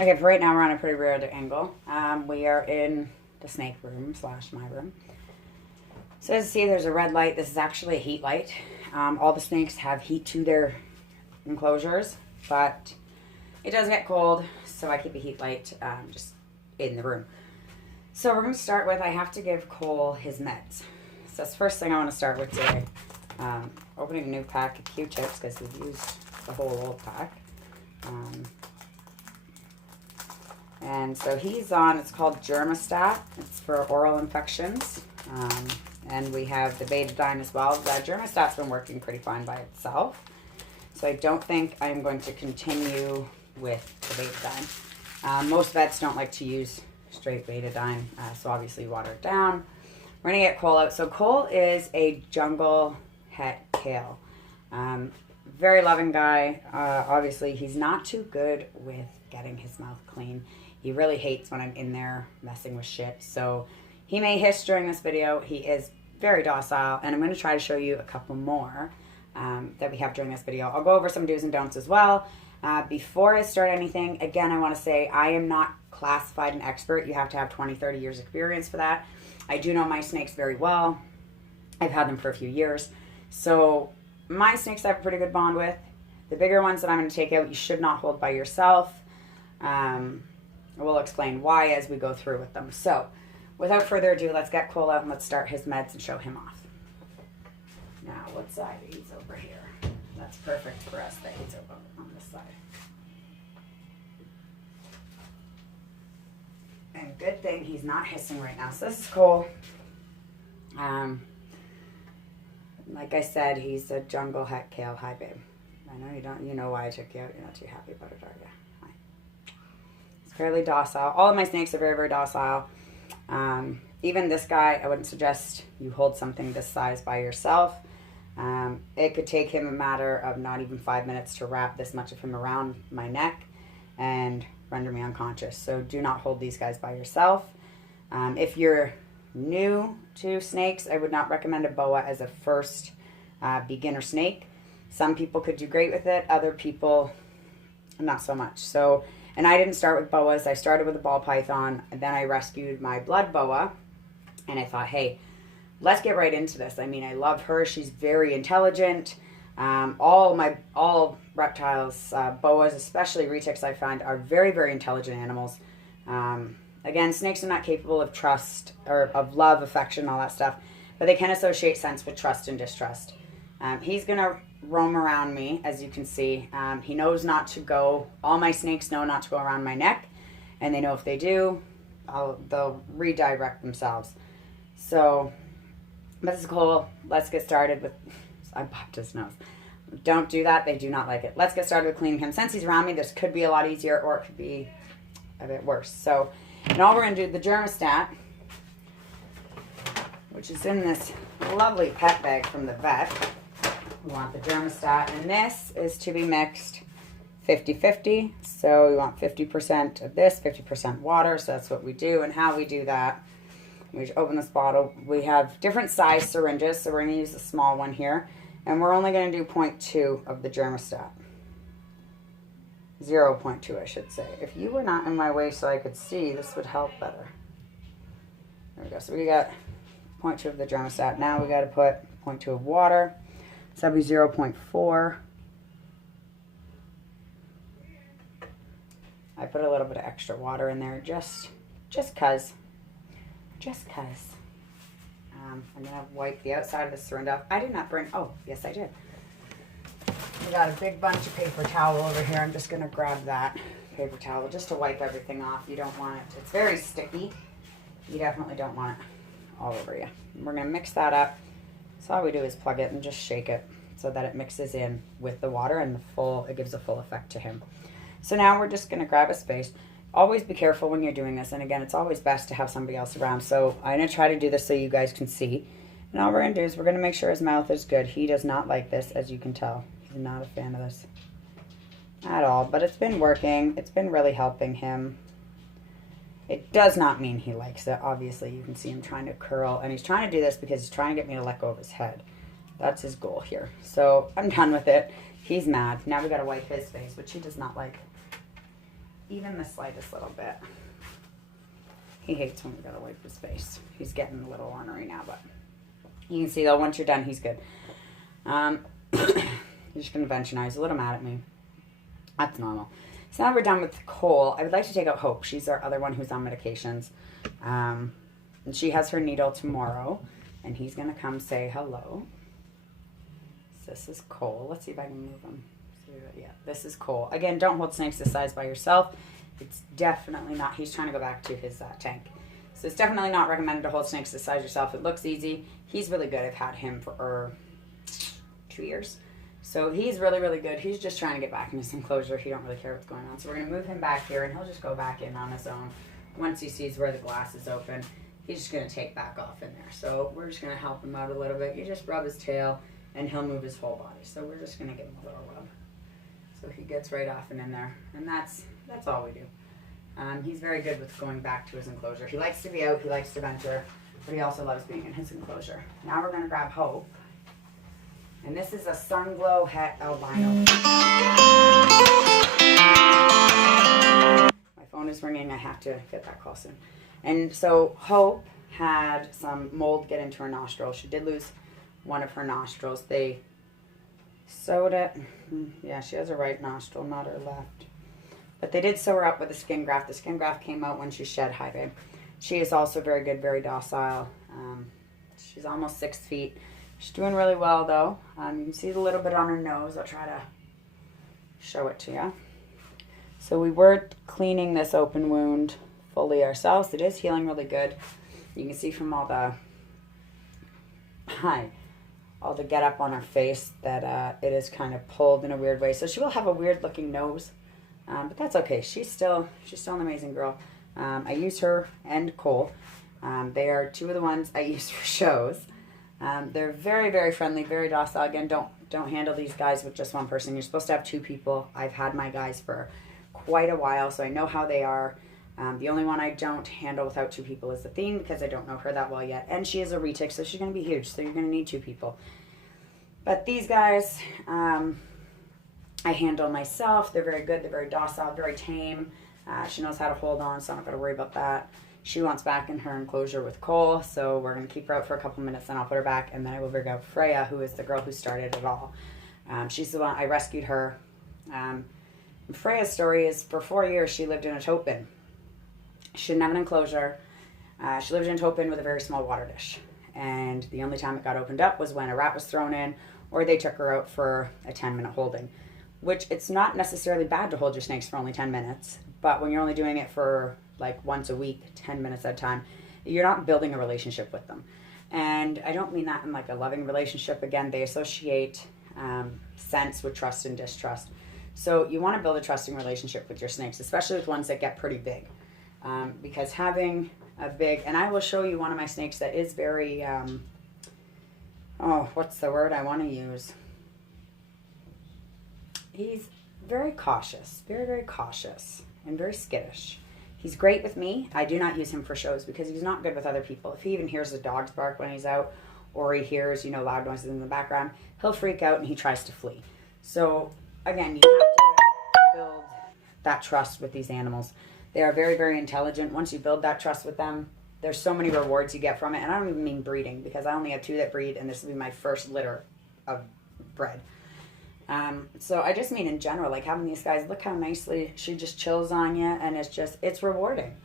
Okay, for right now we're on a pretty weird angle. We are in the snake room / my room. So as you see, there's a red light. This is actually a heat light. All the snakes have heat to their enclosures, but it does get cold, so I keep a heat light just in the room. So we're going to start with, I have to give Cole his meds. So that's the first thing I want to start with today. Opening a new pack of Q-tips because we've used the whole old pack. And so he's on, it's called Germistat. It's for oral infections. And we have the betadine as well. The Germistat's been working pretty fine by itself. So I don't think I'm going to continue with the betadine. Most vets don't like to use straight betadine, so obviously water it down. We're going to get Cole out. So Cole is a jungle het kale. Very loving guy. Obviously, he's not too good with getting his mouth clean. He really hates when I'm in there messing with shit. So he may hiss during this video. He is very docile, and I'm going to try to show you a couple more that we have during this video. I'll go over some do's and don'ts as well. Before I start anything, again, I want to say I am not classified an expert. You have to have 20, 30 years experience for that. I do know my snakes very well. I've had them for a few years. So my snakes I have a pretty good bond with. The bigger ones that I'm going to take out, you should not hold by yourself. We'll explain why as we go through with them. So without further ado, let's get Cole out and let's start his meds and show him off. Now, what side? He's over here. That's perfect for us that he's over on this side. And good thing he's not hissing right now. So this is Cole. Like I said, he's a jungle het kale. Hi, babe. I know you don't. You know why I took you out. You're not too happy about it, are you? Hi. He's fairly docile. All of my snakes are very, very docile. Even this guy, I wouldn't suggest you hold something this size by yourself. It could take him a matter of not even 5 minutes to wrap this much of him around my neck and render me unconscious. So do not hold these guys by yourself. If you're new to snakes, I would not recommend a boa as a first beginner snake. Some people could do great with it. Other people, not so much. So, and I didn't start with boas. I started with a ball python, and then I rescued my blood boa. And I thought, hey, let's get right into this. I mean, I love her. She's very intelligent. All reptiles, boas, especially retics, I find, are very, very intelligent animals. Again, snakes are not capable of trust or of love, affection, all that stuff, but they can associate sense with trust and distrust. He's going to roam around me, as you can see. He knows not to go. All my snakes know not to go around my neck, and they know if they do, they'll redirect themselves. So, this is cool. Let's get started with... I popped his nose. Don't do that. They do not like it. Let's get started with cleaning him. Since he's around me, this could be a lot easier, or it could be a bit worse. So, and all we're going to do, the Germistat, which is in this lovely pet bag from the vet. We want the Germistat, and this is to be mixed 50-50. So we want 50% of this, 50% water. So that's what we do, and how we do that. We just open this bottle. We have different size syringes, so we're going to use a small one here. And we're only going to do 0.2 of the Germistat. 0.2, I should say. If you were not in my way so I could see, this would help better. There we go. So we got 0.2 of the Germistat. Now we got to put 0.2 of water. So that'd be 0.4. I put a little bit of extra water in there just cause. Just cause. I'm going to wipe the outside of the syringe off. I did not bring... Oh, yes, I did. We got a big bunch of paper towel over here. I'm just going to grab that paper towel just to wipe everything off. You don't want it... It's very sticky. You definitely don't want it all over you. We're going to mix that up. So all we do is plug it and just shake it so that it mixes in with the water and it gives a full effect to him. So now we're just going to grab a space. Always be careful when you're doing this. And again, it's always best to have somebody else around. So I'm going to try to do this so you guys can see. And all we're going to do is we're going to make sure his mouth is good. He does not like this, as you can tell. He's not a fan of this at all. But it's been working. It's been really helping him. It does not mean he likes it. Obviously, you can see him trying to curl. And he's trying to do this because he's trying to get me to let go of his head. That's his goal here. So I'm done with it. He's mad. Now we got to wipe his face, which he does not like. even the slightest little bit. He hates when we gotta wipe his face. He's getting a little ornery now, but you can see though, once you're done, he's good. He's just conventional. He's a little mad at me. That's normal. So now we're done with Cole. I would like to take out Hope. She's our other one who's on medications. And she has her needle tomorrow. And he's going to come say hello. So this is Cole. Let's see if I can move him. Yeah, this is Cole. Again, don't hold snakes this size by yourself. It's definitely not. He's trying to go back to his tank. So it's definitely not recommended to hold snakes this size yourself. It looks easy. He's really good. I've had him for 2 years. So he's really, really good. He's just trying to get back in his enclosure. He don't really care what's going on. So we're going to move him back here, and he'll just go back in on his own. Once he sees where the glass is open, he's just going to take back off in there. So we're just going to help him out a little bit. You just rub his tail, and he'll move his whole body. So we're just going to give him a little rub. So he gets right off and in there. And that's all we do. He's very good with going back to his enclosure. He likes to be out. He likes to venture. But he also loves being in his enclosure. Now we're going to grab Hope. And this is a Sunglow Het Albino. My phone is ringing. I have to get that call soon. And so Hope had some mold get into her nostril. She did lose one of her nostrils. They sewed it. Yeah, she has a right nostril, not her left. But they did sew her up with a skin graft. The skin graft came out when she shed. Hi, babe. She is also very good, very docile. She's almost 6 feet. She's doing really well, though. You can see a little bit on her nose. I'll try to show it to you. So we were cleaning this open wound fully ourselves. It is healing really good. You can see from all the get up on her face that it is kind of pulled in a weird way. So she will have a weird looking nose, but that's okay. She's still an amazing girl. I use her and Cole. They are two of the ones I use for shows. They're very, very friendly, very docile. Again, don't handle these guys with just one person. You're supposed to have 2 people. I've had my guys for quite a while, so I know how they are. The only one I don't handle without 2 people is Athene, because I don't know her that well yet. And she is a retic, so she's going to be huge, so you're going to need 2 people. But these guys, I handle myself. They're very good. They're very docile, very tame. She knows how to hold on, so I'm not going to worry about that. She wants back in her enclosure with Cole, so we're going to keep her out for a couple minutes, then I'll put her back, and then I will bring out Freya, who is the girl who started it all. She's the one, I rescued her. Freya's story is, for 4 years, she lived in a tote bin. She didn't have an enclosure. She lived in a tote bin with a very small water dish. And the only time it got opened up was when a rat was thrown in, or they took her out for a 10-minute holding. Which, it's not necessarily bad to hold your snakes for only 10 minutes, but when you're only doing it for like once a week, 10 minutes at a time, you're not building a relationship with them. And I don't mean that in like a loving relationship. Again, they associate sense with trust and distrust. So you want to build a trusting relationship with your snakes, especially with ones that get pretty big. Because having a big, and I will show you one of my snakes that is very, what's the word I want to use? He's very cautious, very, very cautious, and very skittish. He's great with me. I do not use him for shows because he's not good with other people. If he even hears the dogs bark when he's out, or he hears, loud noises in the background, he'll freak out and he tries to flee. So, again, you have to build that trust with these animals. They are very, very intelligent. Once you build that trust with them, there's so many rewards you get from it. And I don't even mean breeding, because I only have 2 that breed, and this will be my first litter of bred. So I just mean in general, like having these guys, look how nicely she just chills on you, and it's rewarding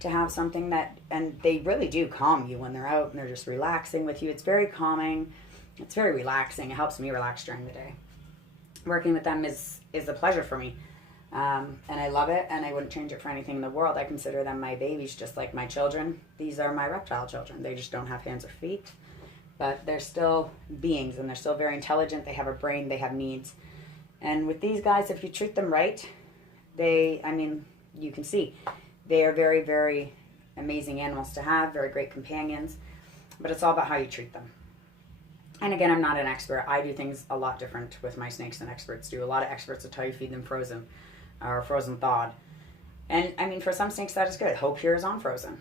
to have something that, and they really do calm you when they're out and they're just relaxing with you. It's very calming. It's very relaxing. It helps me relax during the day. Working with them is a pleasure for me. And I love it, and I wouldn't change it for anything in the world. I consider them my babies, just like my children. These are my reptile children. They just don't have hands or feet. But they're still beings, and they're still very intelligent. They have a brain. They have needs. And with these guys, if you treat them right, you can see, they are very, very amazing animals to have, very great companions. But it's all about how you treat them. And again, I'm not an expert. I do things a lot different with my snakes than experts do. A lot of experts will tell you feed them frozen or frozen thawed. And for some snakes, that is good. Hope here is on frozen.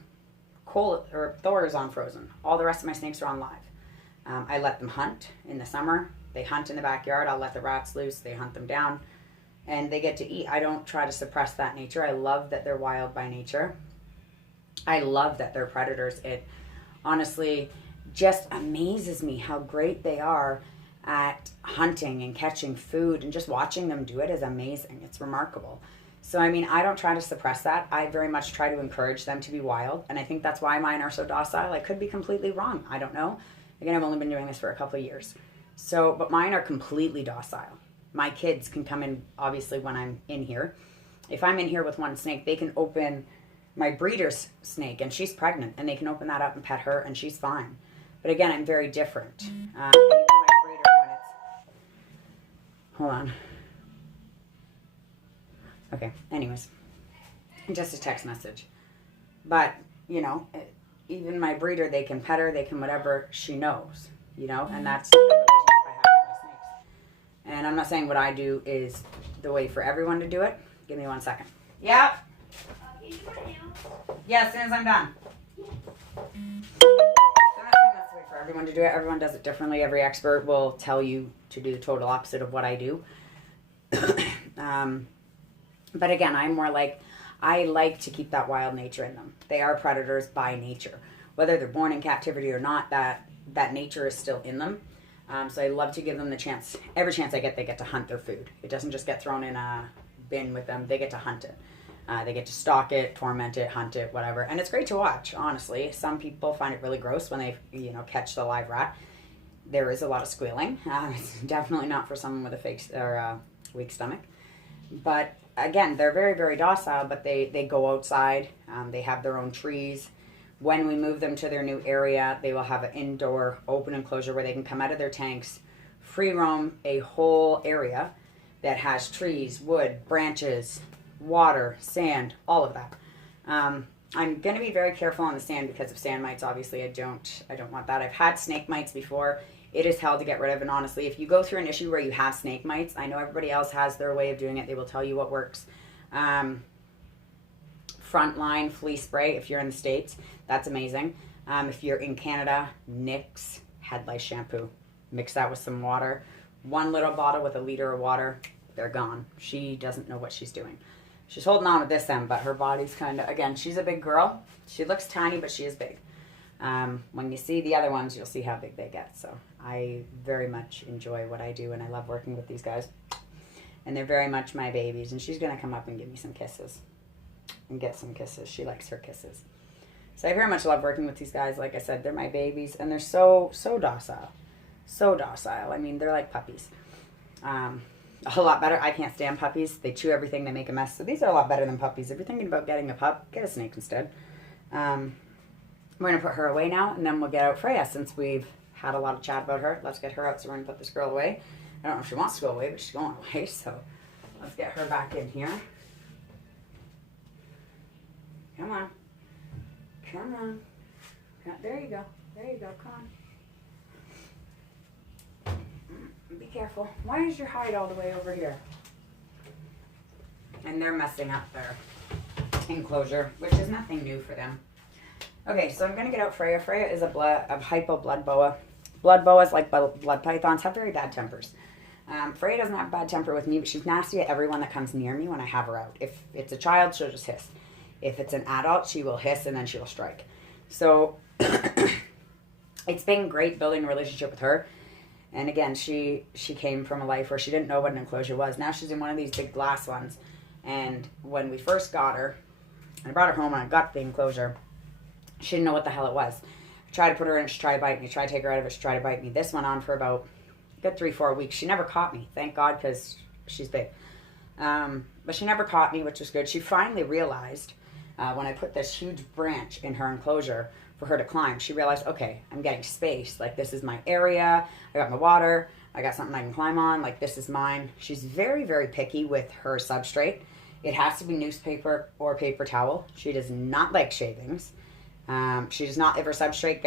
Thor is on frozen. All the rest of my snakes are on live. I let them hunt in the summer. They hunt in the backyard. I'll let the rats loose. They hunt them down. and they get to eat. I don't try to suppress that nature. I love that they're wild by nature. I love that they're predators. It honestly just amazes me how great they are at hunting and catching food, and just watching them do it is amazing. It's remarkable. So, I mean, I don't try to suppress that. I very much try to encourage them to be wild, and I think that's why mine are so docile. I could be completely wrong. I don't know. Again, I've only been doing this for a couple of years. So, but mine are completely docile. My kids can come in, obviously, when I'm in here. If I'm in here with one snake, they can open my breeder's snake, and she's pregnant, and they can open that up and pet her, and she's fine. But again, I'm very different. Even my breeder, when it's... Hold on. Okay, anyways. Just a text message. But, you know, even my breeder, they can pet her, they can whatever, she knows, you know, and that's the relationship I have with my snakes. And I'm not saying what I do is the way for everyone to do it. Give me 1 second. Yeah? Yeah, as soon as I'm done. I'm not saying that's the way for everyone to do it. Everyone does it differently. Every expert will tell you to do the total opposite of what I do. But again, I'm more like, I like to keep that wild nature in them. They are predators by nature. Whether they're born in captivity or not, that nature is still in them. So I love to give them the chance. Every chance I get, they get to hunt their food. It doesn't just get thrown in a bin with them. They get to hunt it. They get to stalk it, torment it, hunt it, whatever. And it's great to watch, honestly. Some people find it really gross when they, catch the live rat. There is a lot of squealing. It's definitely not for someone with a fake or weak stomach. But again, they're very, very docile, but they go outside. They have their own trees. When we move them to their new area, they will have an indoor open enclosure where they can come out of their tanks, free roam a whole area that has trees, wood, branches, water, sand, all of that. I'm going to be very careful on the sand because of sand mites. Obviously, I don't want that. I've had snake mites before. It is hell to get rid of, and honestly, if you go through an issue where you have snake mites, I know everybody else has their way of doing it. They will tell you what works. Frontline flea spray, if you're in the States, that's amazing. If you're in Canada, Nix head lice shampoo. Mix that with some water. 1 little bottle with a liter of water, they're gone. She doesn't know what she's doing. She's holding on with this end, but her body's kind of, again, she's a big girl. She looks tiny, but she is big. When you see the other ones, you'll see how big they get. So I very much enjoy what I do, and I love working with these guys. And they're very much my babies, and she's going to come up and give me some kisses and get some kisses. She likes her kisses. So I very much love working with these guys. Like I said, they're my babies, and they're so docile. So docile. I mean, they're like puppies. A whole lot better. I can't stand puppies. They chew everything. They make a mess. So these are a lot better than puppies. If you're thinking about getting a pup, get a snake instead. We're going to put her away now, and then we'll get out Freya since we've had a lot of chat about her. Let's get her out, so we're going to put this girl away. I don't know if she wants to go away, but she's going away, so let's get her back in here. Come on. Come on. There you go. There you go. Come on. Be careful. Why is your hide all the way over here? And they're messing up their enclosure, which is nothing new for them. Okay, so I'm going to get out Freya. Freya is a hypo blood boa. Blood boas, like blood pythons, have very bad tempers. Freya doesn't have a bad temper with me, but she's nasty at everyone that comes near me when I have her out. If it's a child, she'll just hiss. If it's an adult, she will hiss and then she will strike. So it's been great building a relationship with her. And again, she came from a life where she didn't know what an enclosure was. Now she's in one of these big glass ones. And when we first got her, I brought her home and I got the enclosure. She didn't know what the hell it was. I tried to put her in, she tried to bite me. Tried to take her out of it, she tried to bite me. This went on for about a good 3-4 weeks. She never caught me, thank God, because she's big. But she never caught me, which was good. She finally realized when I put this huge branch in her enclosure for her to climb, she realized, okay, I'm getting space. Like, this is my area. I got my water. I got something I can climb on. Like, this is mine. She's very, very picky with her substrate. It has to be newspaper or paper towel. She does not like shavings. She does not, if her substrate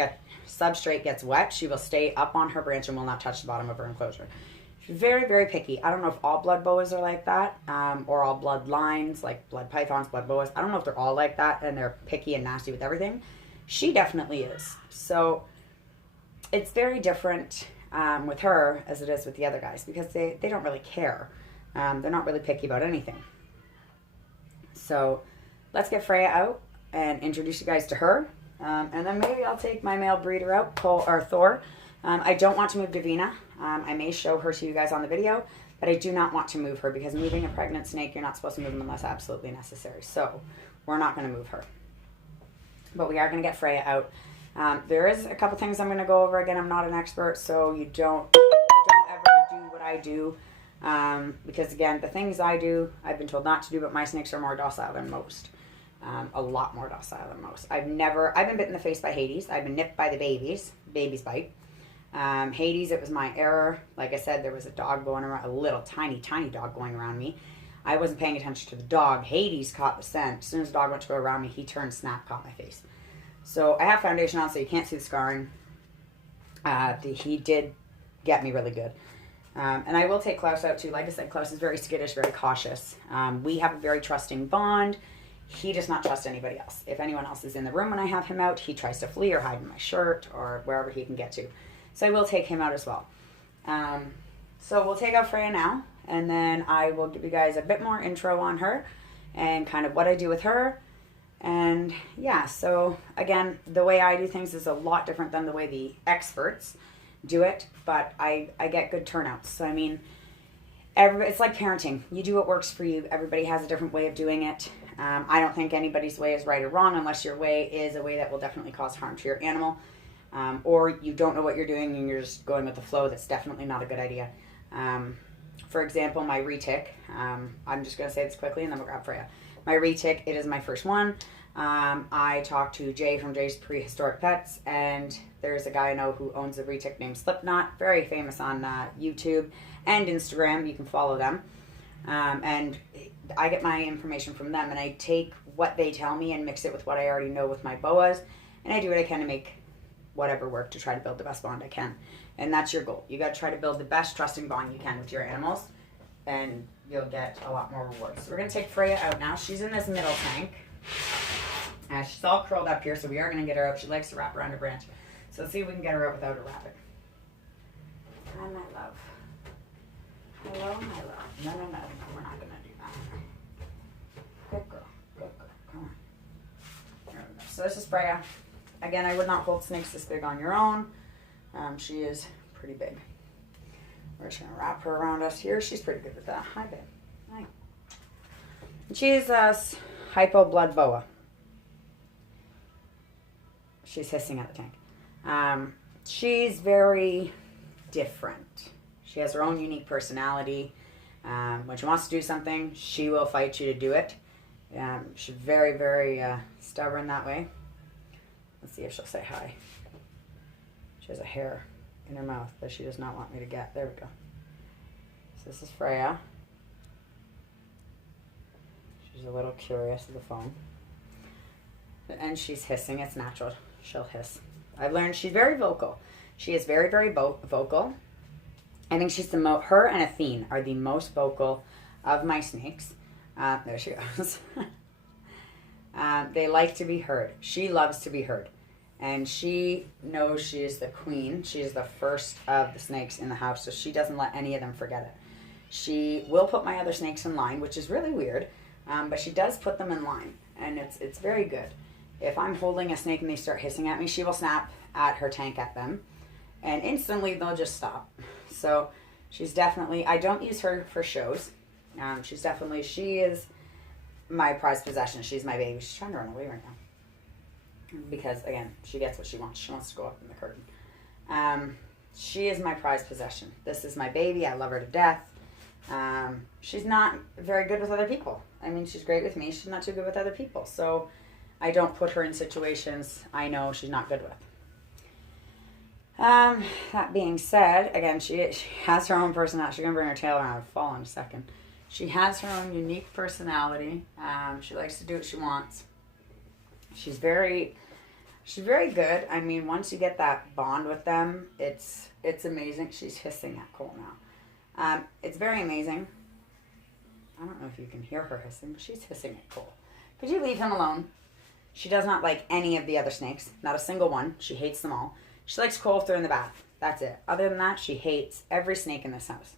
gets wet, she will stay up on her branch and will not touch the bottom of her enclosure. She's very, very picky. I don't know if all blood boas are like that, or all blood lines, like blood pythons, blood boas. I don't know if they're all like that and they're picky and nasty with everything. She definitely is. So it's very different with her as it is with the other guys because they don't really care. They're not really picky about anything. So let's get Freya out and introduce you guys to her. And then maybe I'll take my male breeder out, Thor. I don't want to move Davina. I may show her to you guys on the video, but I do not want to move her because moving a pregnant snake, you're not supposed to move them unless absolutely necessary. So we're not going to move her. But we are going to get Freya out. There is a couple things I'm going to go over. Again, I'm not an expert, so you don't ever do what I do. Because again, the things I do, I've been told not to do, but my snakes are more docile than most. A lot more docile than most. I've been bit in the face by Hades. I've been nipped by the babies bite. Hades, it was my error. Like I said, there was a dog going around, a little tiny dog going around me. I wasn't paying attention to the dog. Hades caught the scent. As soon as the dog went to go around me, he turned, snap, caught my face. So I have foundation on, so you can't see the scarring. He did get me really good. And I will take Klaus out too. Like I said, Klaus is very skittish, very cautious. We have a very trusting bond. He does not trust anybody else. If anyone else is in the room when I have him out, he tries to flee or hide in my shirt or wherever he can get to. So I will take him out as well. So we'll take out Freya now, and then I will give you guys a bit more intro on her and kind of what I do with her. And yeah, so again, the way I do things is a lot different than the way the experts do it, but I get good turnouts. So I mean, it's like parenting. You do what works for you. Everybody has a different way of doing it. I don't think anybody's way is right or wrong unless your way is a way that will definitely cause harm to your animal. Or you don't know what you're doing and you're just going with the flow. That's definitely not a good idea. For example, my retic, I'm just going to say this quickly and then we'll grab Freya. My retic, it is my first one. I talked to Jay from Jay's Prehistoric Pets, and there's a guy I know who owns a retic named Slipknot, very famous on YouTube and Instagram. You can follow them. And I get my information from them, and I take what they tell me and mix it with what I already know with my boas, and I do what I can to make whatever work to try to build the best bond I can. And that's your goal. You got to try to build the best trusting bond you can with your animals, and you'll get a lot more rewards. So we're going to take Freya out now. She's in this middle tank. She's all curled up here, so we are going to get her out. She likes to wrap around a branch. So let's see if we can get her out without a rabbit. Hi, my love. Hello, my love. No, we're not going to do that. Good girl. Come on. There we go. So this is Freya. Again, I would not hold snakes this big on your own. She is pretty big. We're just going to wrap her around us here. She's pretty good with that. Hi, babe. Hi. She's a hypo blood boa. She's hissing at the tank. She's very different. She has her own unique personality. When she wants to do something, she will fight you to do it. She's very, very stubborn that way. Let's see if she'll say hi. She has a hair in her mouth that she does not want me to get. There we go. So this is Freya. She's a little curious of the phone. And she's hissing. It's natural. She'll hiss. I've learned she's very vocal. She is very, very vocal. I think she's her and Athene are the most vocal of my snakes. There she goes. They like to be heard. She loves to be heard. And she knows she is the queen. She is the first of the snakes in the house, so she doesn't let any of them forget it. She will put my other snakes in line, which is really weird, but she does put them in line, and it's very good. If I'm holding a snake and they start hissing at me, she will snap at her tank at them, and instantly they'll just stop. So she's definitely, I don't use her for shows. She is my prized possession. She's my baby. She's trying to run away right now. Because, again, she gets what she wants. She wants to go up in the curtain. She is my prized possession. This is my baby. I love her to death. She's not very good with other people. I mean, she's great with me. She's not too good with other people. So I don't put her in situations I know she's not good with. That being said, again, she has her own personality. She's going to bring her tail around and fall in a second. She has her own unique personality. She likes to do what she wants. She's very good. I mean, once you get that bond with them, it's amazing. She's hissing at Cole now. It's very amazing. I don't know if you can hear her hissing, but she's hissing at Cole. Could you leave him alone? She does not like any of the other snakes. Not a single one. She hates them all. She likes Cole if they're in the bath. That's it. Other than that, she hates every snake in this house.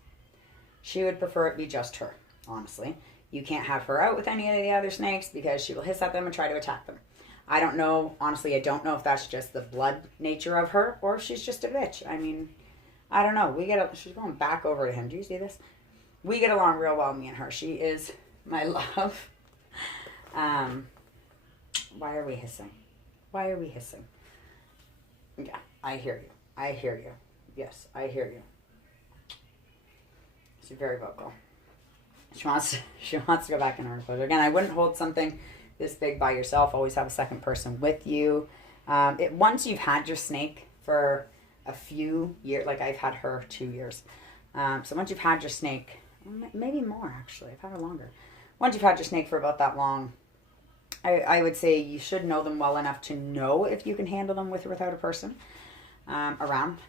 She would prefer it be just her, honestly. You can't have her out with any of the other snakes because she will hiss at them and try to attack them. I don't know, honestly, I don't know if that's just the blood nature of her or if she's just a bitch. I mean, I don't know. She's going back over to him. Do you see this? We get along real well, me and her. She is my love. Why are we hissing? Why are we hissing? Yeah, I hear you. I hear you. Yes, I hear you. She's very vocal. She wants to go back in her enclosure. Again, I wouldn't hold something this big by yourself. Always have a second person with you. Once you've had your snake for a few years, like I've had her 2 years. So once you've had your snake, maybe more actually, I've had her longer. Once you've had your snake for about that long, I would say you should know them well enough to know if you can handle them with or without a person around.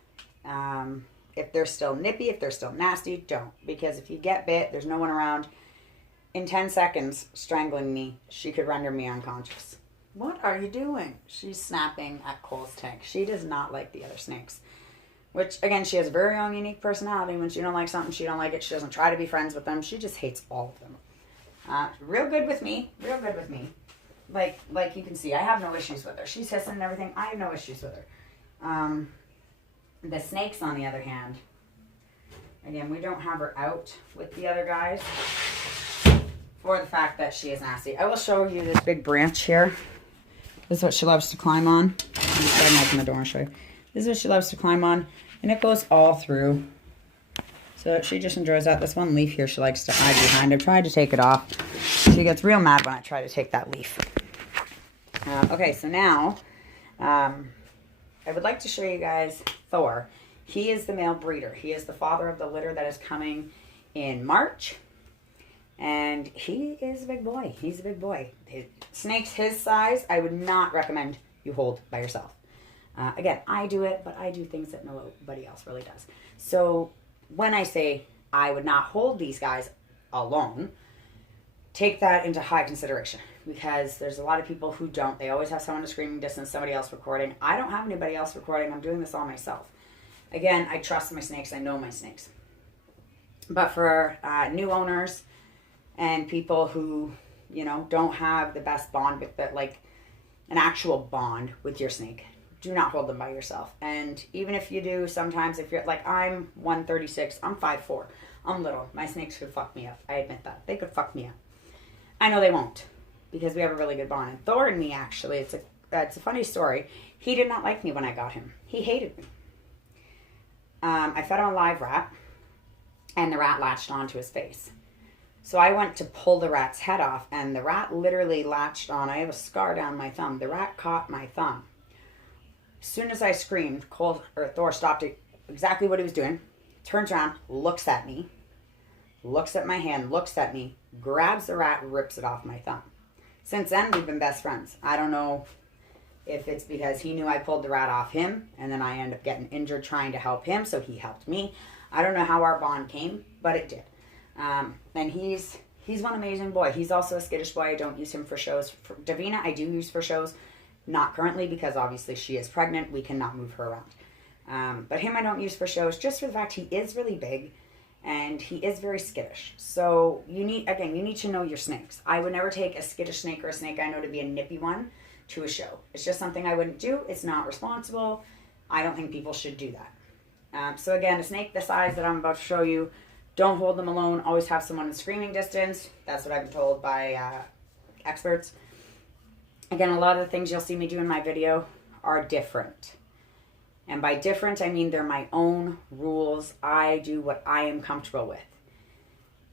If they're still nippy, if they're still nasty, don't. Because if you get bit, there's no one around. In 10 seconds, strangling me, she could render me unconscious. What are you doing? She's snapping at Cole's tank. She does not like the other snakes. Which, again, she has a very own unique personality. When she don't like something, she don't like it. She doesn't try to be friends with them. She just hates all of them. Real good with me. Real good with me. Like you can see, I have no issues with her. She's hissing and everything. I have no issues with her. The snakes, on the other hand, again, we don't have her out with the other guys for the fact that she is nasty. I will show you this big branch here. This is what she loves to climb on. I'm just going to open the door and show you. This is what she loves to climb on, and it goes all through. So she just enjoys that. This one leaf here she likes to hide behind. I've tried to take it off. She gets real mad when I try to take that leaf. Okay, so now I would like to show you guys Thor. He is the male breeder. He is the father of the litter that is coming in March. And he is a big boy. He's a big boy. Snakes his size, I would not recommend you hold by yourself. Again, I do it, but I do things that nobody else really does. So when I say I would not hold these guys alone, take that into high consideration, because there's a lot of people who don't. They always have someone in screaming distance, somebody else recording. I don't have anybody else recording. I'm doing this all myself. Again, I trust my snakes. I know my snakes. But for new owners and people who, don't have the best bond with it, like an actual bond with your snake, do not hold them by yourself. And even if you do, sometimes if you're like, I'm 136, I'm 5'4", I'm little. My snakes could fuck me up. I admit that. They could fuck me up. I know they won't, because we have a really good bond. And Thor and me, actually, it's a funny story. He did not like me when I got him. He hated me. I fed him a live rat, and the rat latched onto his face. So I went to pull the rat's head off, and the rat literally latched on. I have a scar down my thumb. The rat caught my thumb. As soon as I screamed, Thor stopped exactly what he was doing, turns around, looks at me, looks at my hand, looks at me, grabs the rat, rips it off my thumb. Since then, we've been best friends. I don't know if it's because he knew I pulled the rat off him, and then I ended up getting injured trying to help him, so he helped me. I don't know how our bond came, but it did. And he's one amazing boy. He's also a skittish boy. I don't use him for shows. Davina, I do use for shows. Not currently, because obviously she is pregnant. We cannot move her around. But him I don't use for shows, just for the fact he is really big, and he is very skittish. So you need to know your snakes. I would never take a skittish snake or a snake I know to be a nippy one to a show. It's just something I wouldn't do. It's not responsible. I don't think people should do that. So again, a snake the size that I'm about to show you, don't hold them alone. Always have someone in screaming distance. That's what I've been told by experts. Again, a lot of the things you'll see me do in my video are different. And by different, I mean they're my own rules. I do what I am comfortable with.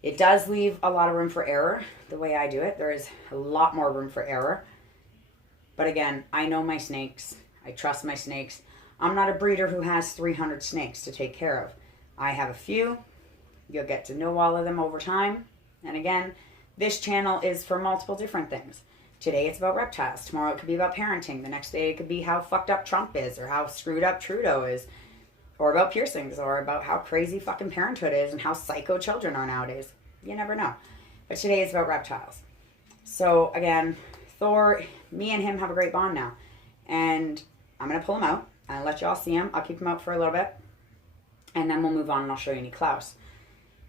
It does leave a lot of room for error, the way I do it. There is a lot more room for error. But again, I know my snakes. I trust my snakes. I'm not a breeder who has 300 snakes to take care of. I have a few. You'll get to know all of them over time. And again, this channel is for multiple different things. Today it's about reptiles. Tomorrow it could be about parenting. The next day it could be how fucked up Trump is, or how screwed up Trudeau is, or about piercings, or about how crazy fucking parenthood is and how psycho children are nowadays. You never know. But today is about reptiles. So again, Thor, me and him have a great bond now. And I'm going to pull him out and let y'all see him. I'll keep him out for a little bit. And then we'll move on and I'll show you Klaus.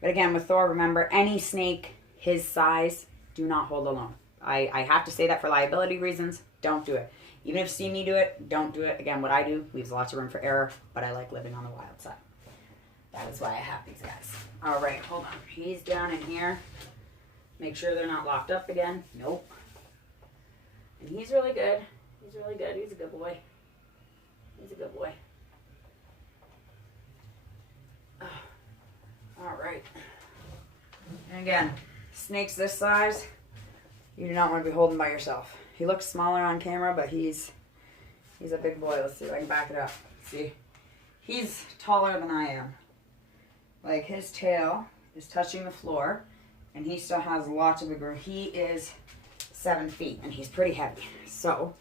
But again, with Thor, remember, any snake his size, do not hold alone. I have to say that for liability reasons. Don't do it. Even if you see me do it, don't do it. Again, what I do leaves lots of room for error, but I like living on the wild side. That is why I have these guys. All right, hold on. He's down in here. Make sure they're not locked up again. Nope. And he's really good. He's really good. He's a good boy. He's a good boy. Oh. All right. And again, snakes this size, you do not want to be holding by yourself. He looks smaller on camera, but he's a big boy. Let's see if I can back it up. See? He's taller than I am. Like, his tail is touching the floor, and he still has lots of big room. He is 7 feet, and he's pretty heavy. So,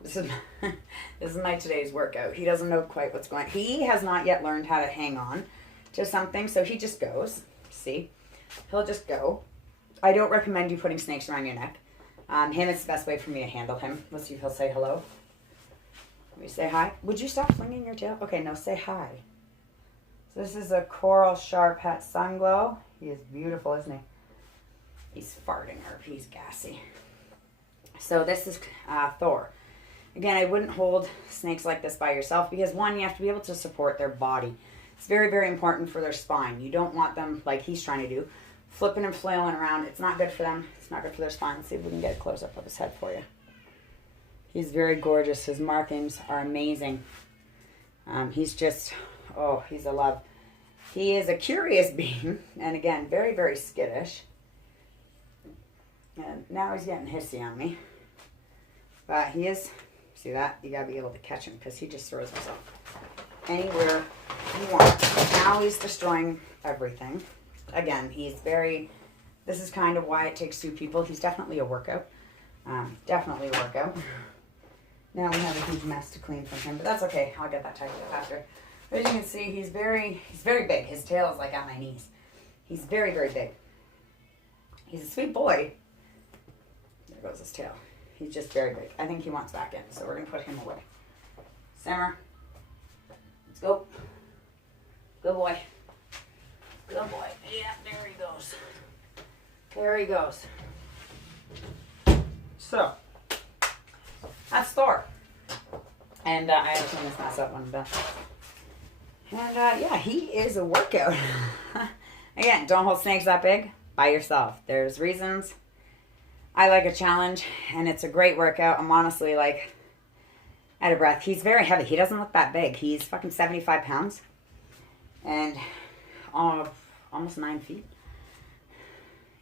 this is my today's workout. He doesn't know quite what's going on. He has not yet learned how to hang on to something, so he just goes. See? He'll just go. I don't recommend you putting snakes around your neck. Him is the best way for me to handle him. Let's see if he'll say hello. Let me say hi. Would you stop flinging your tail? Okay, no, say hi. So this is a coral sharp het sunglow. He is beautiful, isn't he? He's farting, or he's gassy. So this is Thor. Again, I wouldn't hold snakes like this by yourself because, one, you have to be able to support their body. It's very, very important for their spine. You don't want them, like he's trying to do, flipping and flailing around. It's not good for them. It's not good for their spine. Let's see if we can get a close-up of his head for you. He's very gorgeous. His markings are amazing. He's just, oh, he's a love. He is a curious being, and again, very, very skittish. And now he's getting hissy on me. But he is, see that? You gotta be able to catch him because he just throws himself anywhere he wants. Now he's destroying everything. Again, he's very, this is kind of why it takes two people. He's definitely a workout. Definitely a workout. Now we have a huge mess to clean from him, but that's okay. I'll get that tidied up after. But as you can see, he's very big. His tail is like at my knees. He's very, very big. He's a sweet boy. There goes his tail. He's just very big. I think he wants back in, so we're going to put him away. Simmer. Let's go. Good boy. Good boy. Yeah, there he goes. There he goes. So, that's Thor. And I have to clean this mess up when I'm done. And yeah, he is a workout. Again, don't hold snakes that big by yourself. There's reasons. I like a challenge, and it's a great workout. I'm honestly like out of breath. He's very heavy. He doesn't look that big. He's fucking 75 pounds. And almost 9 feet.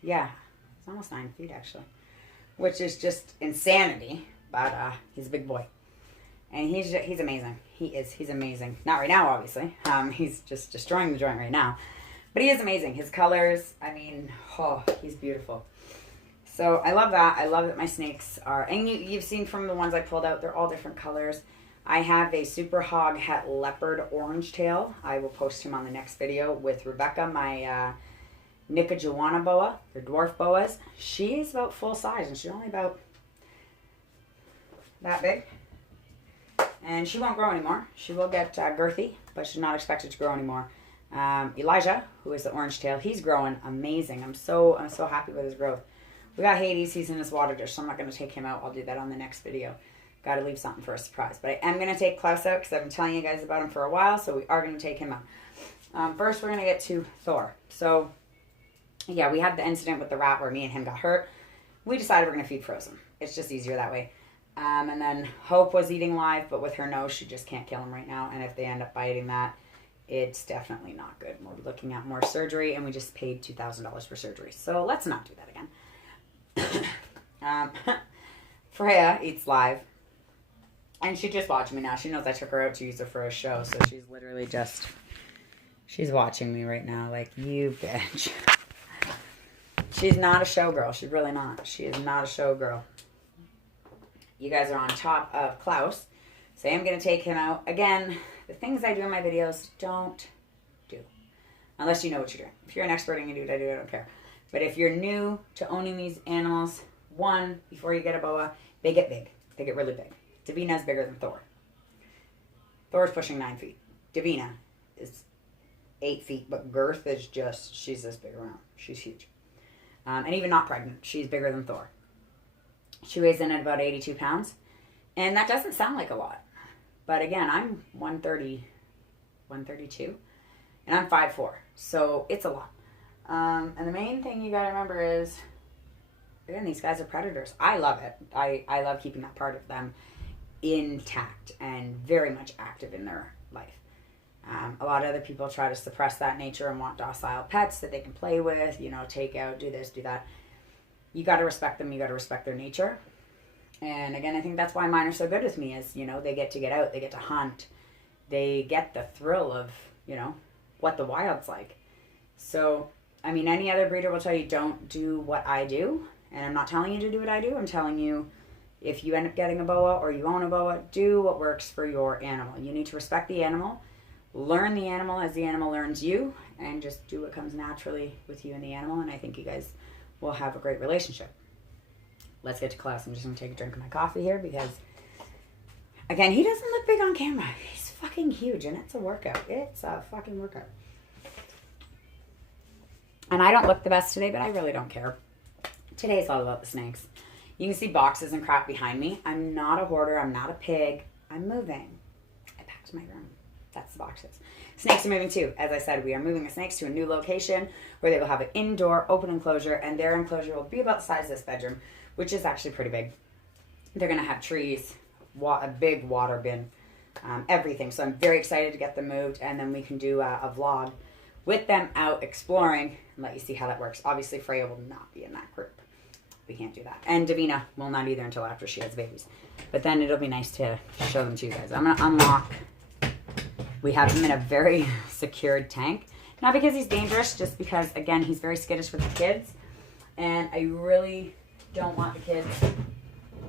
Yeah, it's almost 9 feet actually. Which is just insanity. But he's a big boy. And he's amazing. He's amazing. Not right now, obviously. He's just destroying the joint right now. But he is amazing. His colors, I mean, oh, he's beautiful. So I love that. I love that my snakes are, and you've seen from the ones I pulled out, they're all different colors. I have a super hog het leopard orange tail. I will post him on the next video with Rebecca, my Nicaraguana boa. They're dwarf boas. She's about full size, and she's only about that big. And she won't grow anymore. She will get girthy, but she's not expected to grow anymore. Elijah, who is the orange tail, he's growing amazing. I'm so happy with his growth. We got Hades. He's in his water dish, so I'm not going to take him out. I'll do that on the next video. Got to leave something for a surprise. But I am going to take Klaus out because I've been telling you guys about him for a while, so we are going to take him out. First, we're going to get to Thor. So, yeah, we had the incident with the rat where me and him got hurt. We decided we're going to feed frozen. It's just easier that way. And then Hope was eating live, but with her nose, she just can't kill him right now. And if they end up biting that, it's definitely not good. We're looking at more surgery, and we just paid $2,000 for surgery. So let's not do that again. Freya eats live, and she just watching me now. She knows I took her out to use her for a show, so she's literally just, she's watching me right now like, you bitch. She's not a showgirl. She's really not. She is not a showgirl. You guys are on top of Klaus, so I'm going to take him out. Again, the things I do in my videos, don't do. Unless you know what you're doing. If you're an expert and you do what I do, I don't care. But if you're new to owning these animals, one, before you get a boa, they get big. They get really big. Davina is bigger than Thor. Thor's pushing 9 feet. Davina is 8 feet, but girth is just, she's this big around. She's huge. And even not pregnant, she's bigger than Thor. She weighs in at about 82 pounds. And that doesn't sound like a lot. But again, I'm 130, 132. And I'm 5'4". So it's a lot. And the main thing you got to remember is, again, these guys are predators. I love it. I love keeping that part of them intact and very much active in their life. A lot of other people try to suppress that nature and want docile pets that they can play with, take out, do this, do that. You got to respect them. You got to respect their nature. And again, I think that's why mine are so good with me is, they get to get out. They get to hunt. They get the thrill of, what the wild's like. So, any other breeder will tell you don't do what I do. And I'm not telling you to do what I do. I'm telling you, if you end up getting a boa or you own a boa, do what works for your animal. You need to respect the animal, learn the animal as the animal learns you, and just do what comes naturally with you and the animal. And I think you guys will have a great relationship. Let's get to Klaus. I'm just going to take a drink of my coffee here because, again, he doesn't look big on camera. He's fucking huge, and it's a workout. It's a fucking workout. And I don't look the best today, but I really don't care. Today's all about the snakes. You can see boxes and crap behind me. I'm not a hoarder. I'm not a pig. I'm moving. I packed my room. That's the boxes. Snakes are moving too. As I said, we are moving the snakes to a new location where they will have an indoor open enclosure, and their enclosure will be about the size of this bedroom, which is actually pretty big. They're going to have trees, a big water bin, everything. So I'm very excited to get them moved, and then we can do a vlog with them out exploring and let you see how that works. Obviously, Freya will not be in that group. We can't do that. And Davina will not either until after she has babies. But then it'll be nice to show them to you guys. I'm going to unlock. We have him in a very secured tank. Not because he's dangerous, just because, again, he's very skittish with the kids. And I really don't want the kids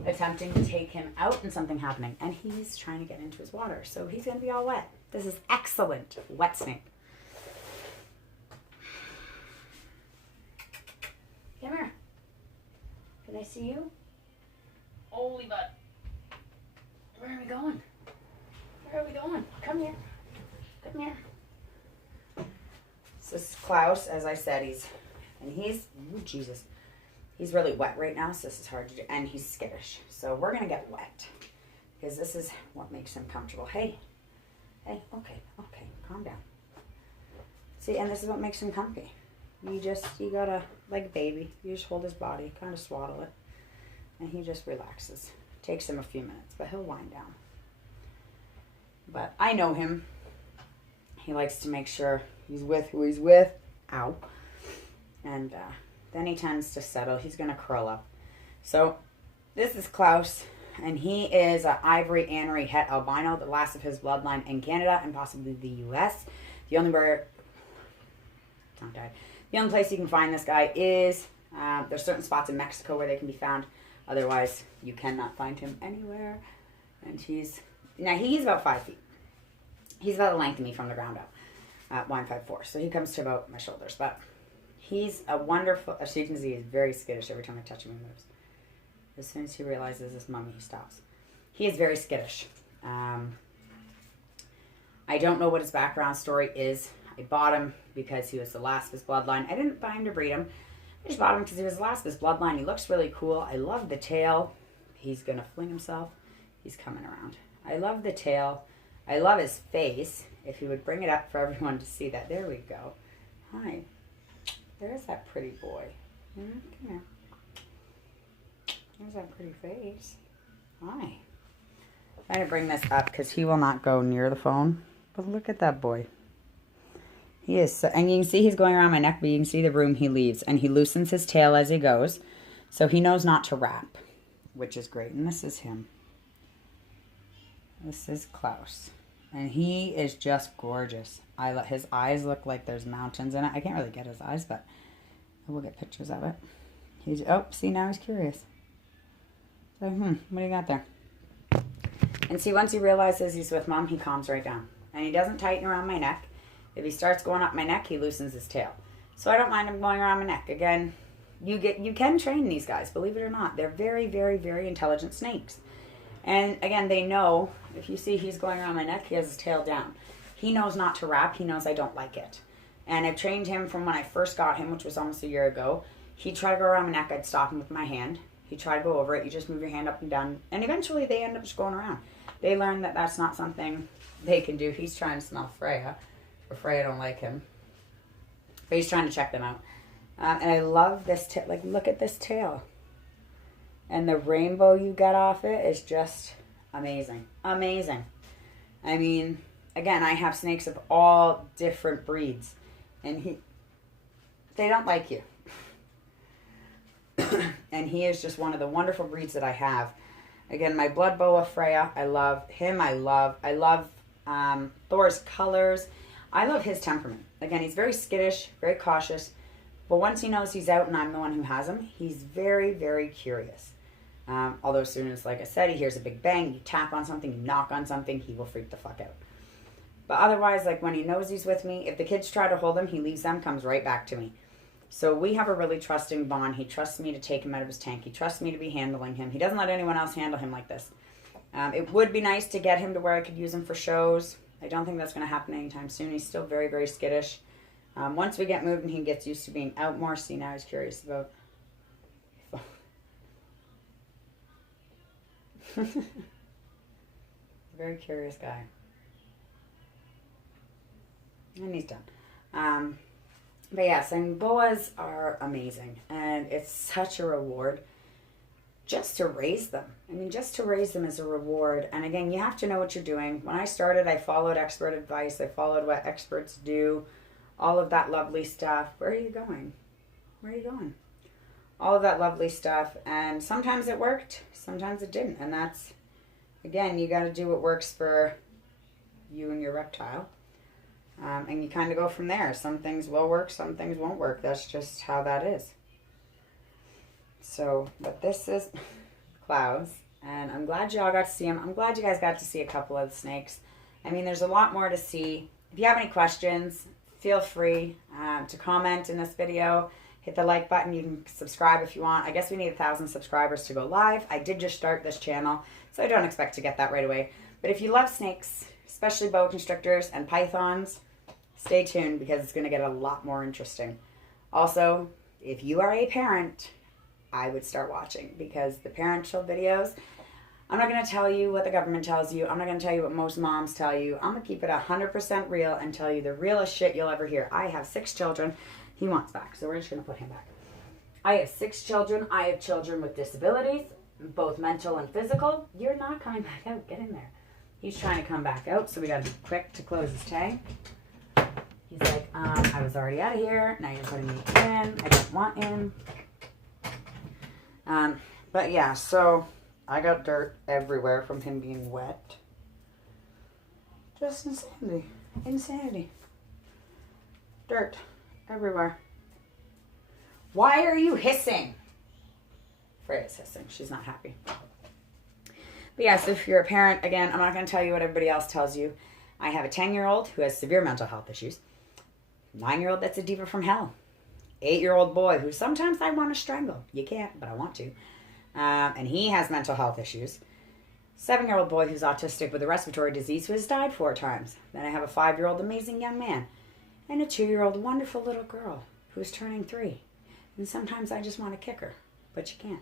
attempting to take him out and something happening. And he's trying to get into his water. So he's going to be all wet. This is excellent wet snake. Come here. Can I see you? Holy butt. Where are we going? Where are we going? Come here. Come here. So this is Klaus, as I said, he's really wet right now, so this is hard to do, and he's skittish. So we're going to get wet, because this is what makes him comfortable. Hey, okay, calm down. See, and this is what makes him comfy. You gotta, like a baby, you just hold his body, kind of swaddle it, and he just relaxes. Takes him a few minutes, but he'll wind down. But I know him. He likes to make sure he's with who he's with. Ow. And then he tends to settle. He's going to curl up. So this is Klaus, and he is an ivory anery het albino, the last of his bloodline in Canada and possibly the U.S. The only place you can find this guy is, there's certain spots in Mexico where they can be found. Otherwise, you cannot find him anywhere. And he's about 5 feet. He's about the length of me from the ground up at 154. So he comes to about my shoulders. But he's a wonderful, as you can see, he's very skittish every time I touch him. He moves. As soon as he realizes it's mommy, he stops. He is very skittish. I don't know what his background story is. I bought him because he was the last of his bloodline. I didn't buy him to breed him. I just bought him because he was the last of his bloodline. He looks really cool. I love the tail. He's going to fling himself. He's coming around. I love the tail. I love his face. If he would bring it up for everyone to see that. There we go. Hi. There's that pretty boy. Come here. There's that pretty face. Hi. I'm trying to bring this up because he will not go near the phone. But look at that boy. He is so, and you can see he's going around my neck, but you can see the room he leaves. And he loosens his tail as he goes. So he knows not to wrap, which is great. And this is him. This is Klaus. And he is just gorgeous. His eyes look like there's mountains in it. I can't really get his eyes, but we'll get pictures of it. See, now he's curious. So, what do you got there? And see, once he realizes he's with mom, he calms right down. And he doesn't tighten around my neck. If he starts going up my neck, he loosens his tail. So I don't mind him going around my neck. Again, you can train these guys, believe it or not. They're very, very, very intelligent snakes. And again, they know, if you see he's going around my neck, he has his tail down. He knows not to wrap. He knows I don't like it. And I've trained him from when I first got him, which was almost a year ago. He'd try to go around my neck. I'd stop him with my hand. He'd try to go over it. You just move your hand up and down. And eventually they end up just going around. They learn that that's not something they can do. He's trying to smell Freya. Or Freya don't like him. But he's trying to check them out. And I love this tail. Like, look at this tail. And the rainbow you get off it is just amazing. Amazing. I mean, again, I have snakes of all different breeds. And they don't like you. And he is just one of the wonderful breeds that I have. Again, my blood boa Freya, I love him. I love Thor's colors. I love his temperament. Again, he's very skittish, very cautious. But once he knows he's out and I'm the one who has him, he's very, very curious. Although as soon as, like I said, he hears a big bang, you tap on something, you knock on something, he will freak the fuck out. But otherwise, like when he knows he's with me, if the kids try to hold him, he leaves them, comes right back to me. So we have a really trusting bond. He trusts me to take him out of his tank. He trusts me to be handling him. He doesn't let anyone else handle him like this. It would be nice to get him to where I could use him for shows. I don't think that's going to happen anytime soon. He's still very, very skittish. Once we get moved and he gets used to being out more, see, now he's curious about... Very curious guy. And he's done. But yes, and boas are amazing. And it's such a reward just to raise them. I mean, just to raise them is a reward. And again, you have to know what you're doing. When I started, I followed expert advice. I followed what experts do. All of that lovely stuff. Where are you going? Where are you going? All of that lovely stuff. And sometimes it worked. Sometimes it didn't. And that's, again, you got to do what works for you and your reptile. And you kind of go from there. Some things will work, some things won't work. That's just how that is. So, but this is Klaus. And I'm glad y'all got to see him. I'm glad you guys got to see a couple of the snakes. I mean, there's a lot more to see. If you have any questions, feel free to comment in this video. Hit the like button. You can subscribe if you want. I guess we need 1,000 subscribers to go live. I did just start this channel, so I don't expect to get that right away. But if you love snakes, especially boa constrictors and pythons, stay tuned because it's going to get a lot more interesting. Also, if you are a parent, I would start watching because the parental videos, I'm not going to tell you what the government tells you. I'm not going to tell you what most moms tell you. I'm going to keep it 100% real and tell you the realest shit you'll ever hear. I have 6 children. He wants back, so we're just going to put him back. I have 6 children. I have children with disabilities, both mental and physical. You're not coming back out. Get in there. He's trying to come back out, so we got to be quick to close his tag. He's like, I was already out of here. Now you're putting me in. I don't want in. But yeah, so I got dirt everywhere from him being wet. Just insanity. Insanity. Dirt everywhere. Why are you hissing? Freya's hissing. She's not happy. But yes, if you're a parent, again, I'm not going to tell you what everybody else tells you. I have a 10-year-old who has severe mental health issues. 9-year-old that's a diva from hell. 8-year-old boy who sometimes I want to strangle. You can't, but I want to. And he has mental health issues. 7-year-old boy who's autistic with a respiratory disease who has died 4 times. Then I have a 5-year-old amazing young man. And a 2-year-old wonderful little girl who's turning 3. And sometimes I just want to kick her, but you can't.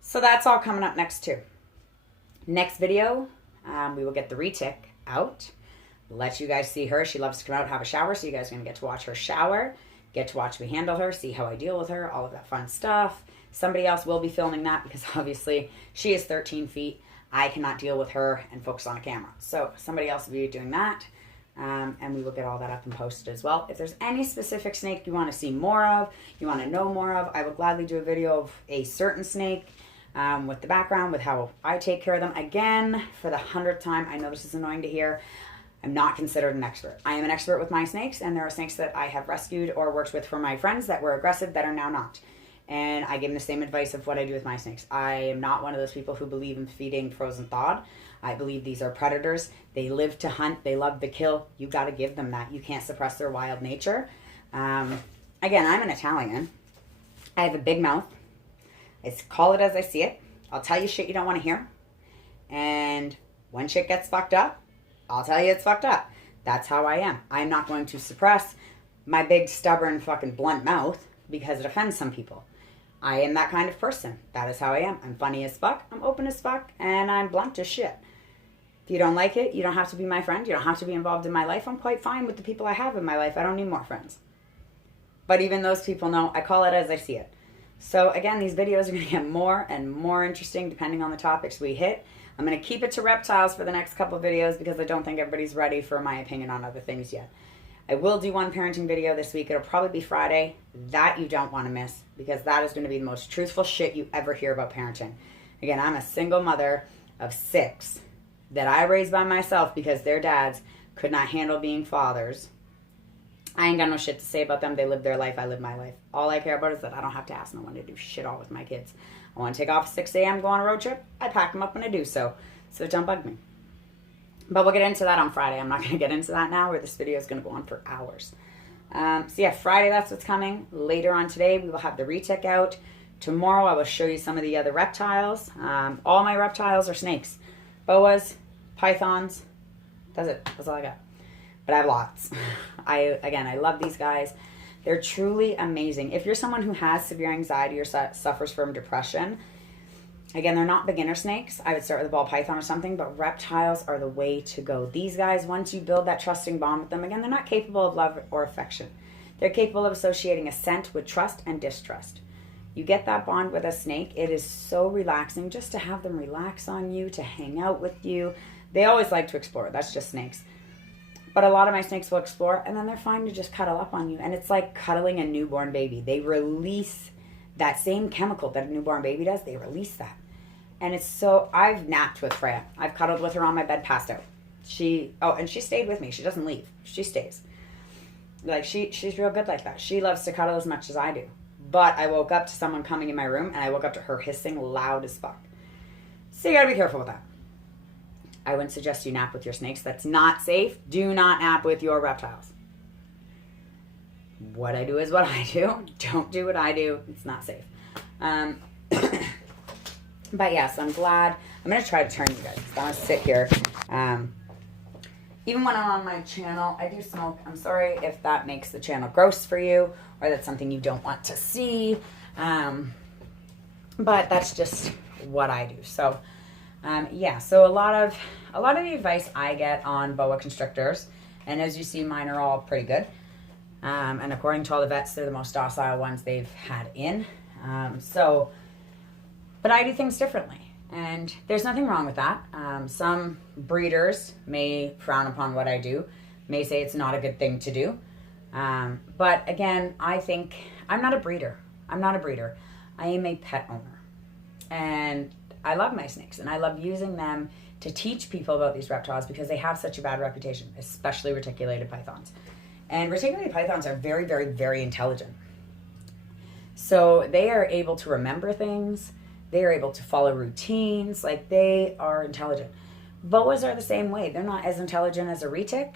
So that's all coming up next too. Next video, we will get the retic out. Let you guys see her. She loves to come out and have a shower, so you guys are going to get to watch her shower, get to watch me handle her, see how I deal with her, all of that fun stuff. Somebody else will be filming that because obviously she is 13 feet. I cannot deal with her and focus on a camera. So somebody else will be doing that, and we will get all that up and posted as well. If there's any specific snake you want to see more of, you want to know more of, I will gladly do a video of a certain snake with the background, with how I take care of them. Again, for the 100th time, I know this is annoying to hear, I'm not considered an expert. I am an expert with my snakes, and there are snakes that I have rescued or worked with for my friends that were aggressive that are now not. And I give them the same advice of what I do with my snakes. I am not one of those people who believe in feeding frozen thawed. I believe these are predators. They live to hunt. They love to kill. You got to give them that. You can't suppress their wild nature. Again, I'm an Italian. I have a big mouth. I call it as I see it. I'll tell you shit you don't want to hear. And when shit gets fucked up, I'll tell you it's fucked up. That's how I am. I'm not going to suppress my big, stubborn, fucking blunt mouth because it offends some people. I am that kind of person. That is how I am. I'm funny as fuck, I'm open as fuck, and I'm blunt as shit. If you don't like it, you don't have to be my friend. You don't have to be involved in my life. I'm quite fine with the people I have in my life. I don't need more friends. But even those people know I call it as I see it. So again, these videos are going to get more and more interesting depending on the topics we hit. I'm going to keep it to reptiles for the next couple of videos because I don't think everybody's ready for my opinion on other things yet. I will do one parenting video this week. It'll probably be Friday. That you don't want to miss because that is going to be the most truthful shit you ever hear about parenting. Again, I'm a single mother of 6 that I raised by myself because their dads could not handle being fathers. I ain't got no shit to say about them. They live their life. I live my life. All I care about is that I don't have to ask no one to do shit all with my kids. I want to take off at 6 a.m., go on a road trip. I pack them up when I do so. So don't bug me. But we'll get into that on Friday. I'm not going to get into that now, where this video is going to go on for hours. So yeah, Friday, that's what's coming. Later on today, we will have the retic out. Tomorrow, I will show you some of the other reptiles. All my reptiles are snakes. Boas, pythons. That's it. That's all I got. But I have lots. I love these guys. They're truly amazing. If you're someone who has severe anxiety or suffers from depression, again, they're not beginner snakes. I would start with a ball python or something, but reptiles are the way to go. These guys, once you build that trusting bond with them, again, they're not capable of love or affection. They're capable of associating a scent with trust and distrust. You get that bond with a snake, it is so relaxing just to have them relax on you, to hang out with you. They always like to explore. That's just snakes. But a lot of my snakes will explore, and then they're fine to just cuddle up on you. And it's like cuddling a newborn baby. They release that same chemical that a newborn baby does. They release that. And it's so, I've napped with Freya. I've cuddled with her on my bed, passed out. And she stayed with me. She doesn't leave. She stays. Like, she's real good like that. She loves to cuddle as much as I do. But I woke up to someone coming in my room, and I woke up to her hissing loud as fuck. So you gotta be careful with that. I wouldn't suggest you nap with your snakes. That's not safe. Do not nap with your reptiles. What I do is what I do. Don't do what I do. It's not safe. But yes, I'm glad. I'm going to try to turn you guys. I want to sit here. Even when I'm on my channel, I do smoke. I'm sorry if that makes the channel gross for you or that's something you don't want to see. But that's just what I do. So, yeah. So a lot of the advice I get on boa constrictors, and as you see, mine are all pretty good. And according to all the vets, they're the most docile ones they've had in. But I do things differently, and there's nothing wrong with that. Some breeders may frown upon what I do, may say it's not a good thing to do. But again, I think I'm not a breeder. I am a pet owner, and I love my snakes, and I love using them to teach people about these reptiles because they have such a bad reputation, especially reticulated pythons. And reticulated pythons are very, very, very intelligent. So they are able to remember things. They are able to follow routines. Like, they are intelligent. Boas are the same way. They're not as intelligent as a retic,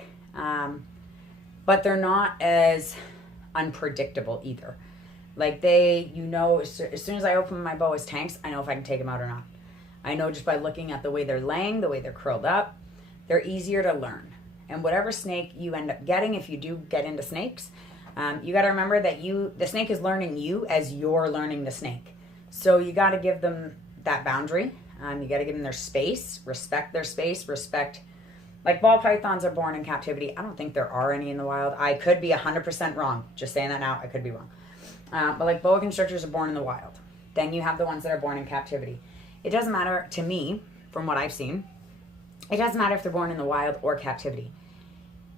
but they're not as unpredictable either. Like, as soon as I open my boa's tanks, I know if I can take them out or not. I know just by looking at the way they're laying, the way they're curled up. They're easier to learn. And whatever snake you end up getting, if you do get into snakes, you got to remember that the snake is learning you as you're learning the snake. So you got to give them that boundary. You got to give them their space, respect their space, like ball pythons are born in captivity. I don't think there are any in the wild. I could be 100% wrong. Just saying that now, I could be wrong. But like boa constrictors are born in the wild. Then you have the ones that are born in captivity. It doesn't matter to me, from what I've seen, it doesn't matter if they're born in the wild or captivity.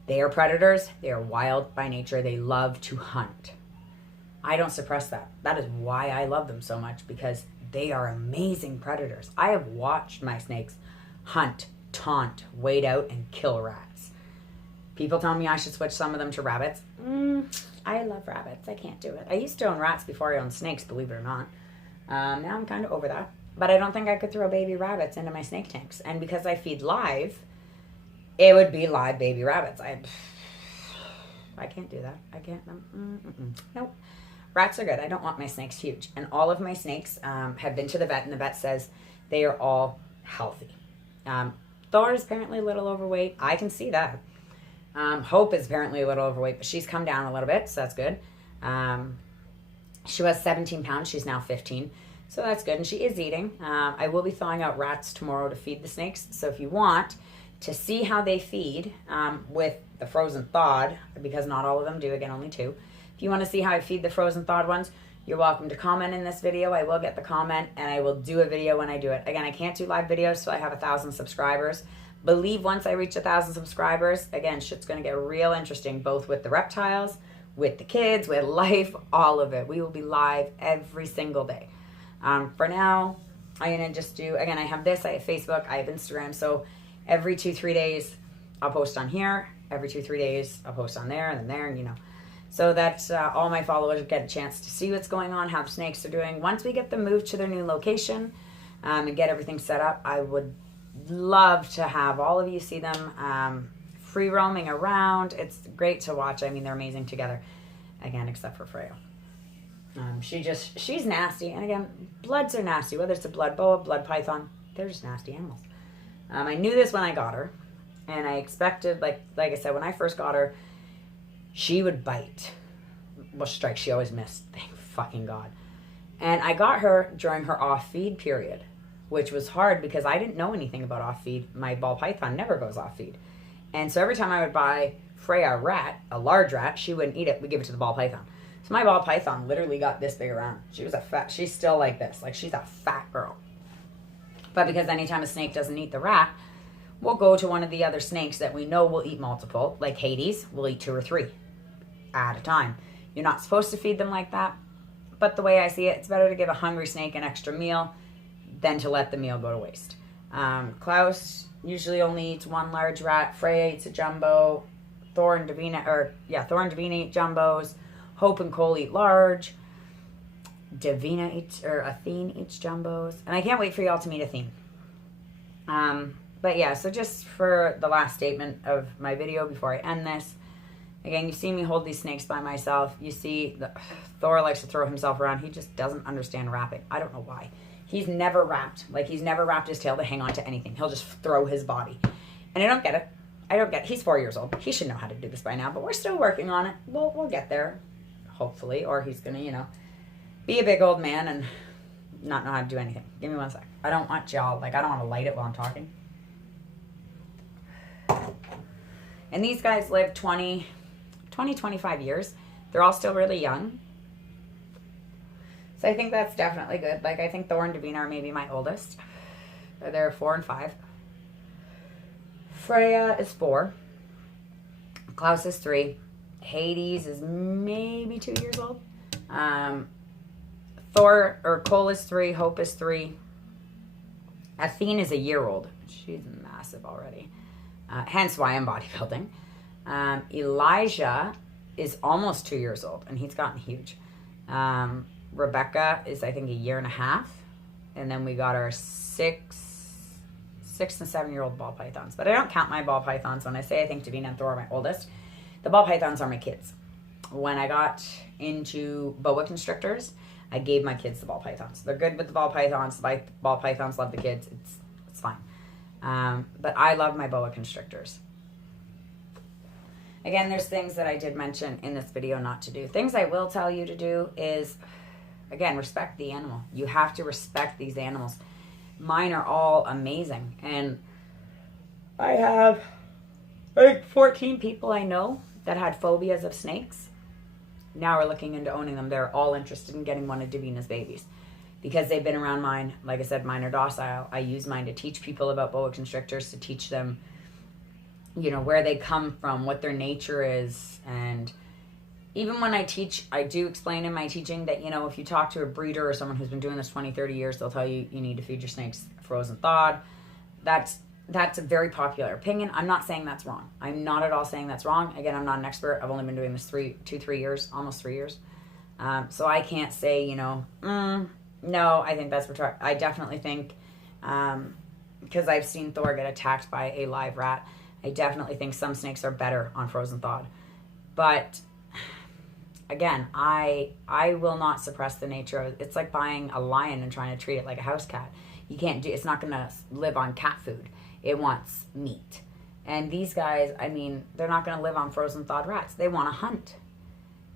They are predators. They are wild by nature. They love to hunt. I don't suppress that. That is why I love them so much, because they are amazing predators. I have watched my snakes hunt, taunt, wait out, and kill rats. People tell me I should switch some of them to rabbits. I love rabbits. I can't do it. I used to own rats before I owned snakes, believe it or not. Now I'm kind of over that. But I don't think I could throw baby rabbits into my snake tanks. And because I feed live, it would be live baby rabbits. I can't do that. I can't. Nope. Rats are good. I don't want my snakes huge. And all of my snakes have been to the vet, and the vet says they are all healthy. Thor is apparently a little overweight. I can see that. Hope is apparently a little overweight, but she's come down a little bit, so that's good. She was 17 pounds. She's now 15. So that's good. And she is eating. I will be thawing out rats tomorrow to feed the snakes. So if you want to see how they feed with the frozen thawed, because not all of them do, again, only 2. If you want to see how I feed the frozen thawed ones, you're welcome to comment in this video. I will get the comment, and I will do a video when I do it. Again, I can't do live videos, so I have 1,000 subscribers. Believe once I reach 1,000 subscribers, again, shit's going to get real interesting, both with the reptiles, with the kids, with life, all of it. We will be live every single day. For now, I'm going to just do, again, I have this, I have Facebook, I have Instagram. So every 2-3 days, I'll post on here. Every 2-3 days, I'll post on there and then there, and you know. So that all my followers get a chance to see what's going on, how the snakes are doing. Once we get them moved to their new location and get everything set up, I would love to have all of you see them free roaming around. It's great to watch. I mean, they're amazing together. Again, except for Freya. She's nasty. And again, bloods are nasty. Whether it's a blood boa, blood python, they're just nasty animals. I knew this when I got her. And I expected, like I said, when I first got her, she would bite. Well, strike, she always missed. Thank fucking God. And I got her during her off-feed period, which was hard because I didn't know anything about off-feed. My ball python never goes off-feed. And so every time I would buy Freya a rat, a large rat, she wouldn't eat it. We give it to the ball python. So my ball python literally got this big around. She's still like this. Like, she's a fat girl. But because anytime a snake doesn't eat the rat, we'll go to one of the other snakes that we know will eat multiple, like Hades, will eat 2 or 3 at a time. You're not supposed to feed them like that. But the way I see it, it's better to give a hungry snake an extra meal than to let the meal go to waste. Klaus usually only eats 1 large rat. Freya eats a jumbo. Thor and Davina eat jumbos. Hope and Cole eat large. Athene eats jumbos. And I can't wait for y'all to meet Athene. But yeah, so just for the last statement of my video before I end this, again, you see me hold these snakes by myself. You see Thor likes to throw himself around. He just doesn't understand wrapping. I don't know why. He's never wrapped. Like, he's never wrapped his tail to hang on to anything. He'll just throw his body. And I don't get it. He's 4 years old. He should know how to do this by now, but we're still working on it. We'll get there, hopefully, or he's going to, be a big old man and not know how to do anything. Give me 1 sec. I don't want y'all, I don't want to light it while I'm talking. And these guys live 25 years. They're all still really young. So I think that's definitely good. I think Thor and Davina are maybe my oldest. They're 4 and 5. Freya is 4. Klaus is 3. Hades is maybe 2 years old. Cole is 3. Hope is 3. Athene is a year old. She's massive already. Hence why I'm bodybuilding. Elijah is almost 2 years old, and he's gotten huge. Rebecca is, I think, 1.5 years. And then we got our 6 and 7-year-old ball pythons. But I don't count my ball pythons when I say I think Davina and Thor are my oldest. The ball pythons are my kids. When I got into boa constrictors, I gave my kids the ball pythons. They're good with the ball pythons. Like, ball pythons love the kids. It's fine. But I love my boa constrictors. Again, there's things that I did mention in this video not to do. Things I will tell you to do is, again, respect the animal. You have to respect these animals. Mine are all amazing. And I have 14 people I know that had phobias of snakes. Now we're looking into owning them. They're all interested in getting one of Davina's babies. Because they've been around mine. Like I said, mine are docile. I use mine to teach people about boa constrictors, to teach them, where they come from, what their nature is. And even when I teach, I do explain in my teaching that, if you talk to a breeder or someone who's been doing this 20, 30 years, they'll tell you you need to feed your snakes frozen thawed. That's a very popular opinion. I'm not saying that's wrong. I'm not at all saying that's wrong. Again, I'm not an expert. I've only been doing this 3 years, almost 3 years. So I can't say, no, I think that's retarded. I definitely think, because I've seen Thor get attacked by a live rat, I definitely think some snakes are better on frozen thawed. But again, I will not suppress the nature of it. It's like buying a lion and trying to treat it like a house cat. You can't do, it's not going to live on cat food. It wants meat. And these guys, I mean, they're not going to live on frozen thawed rats. They want to hunt.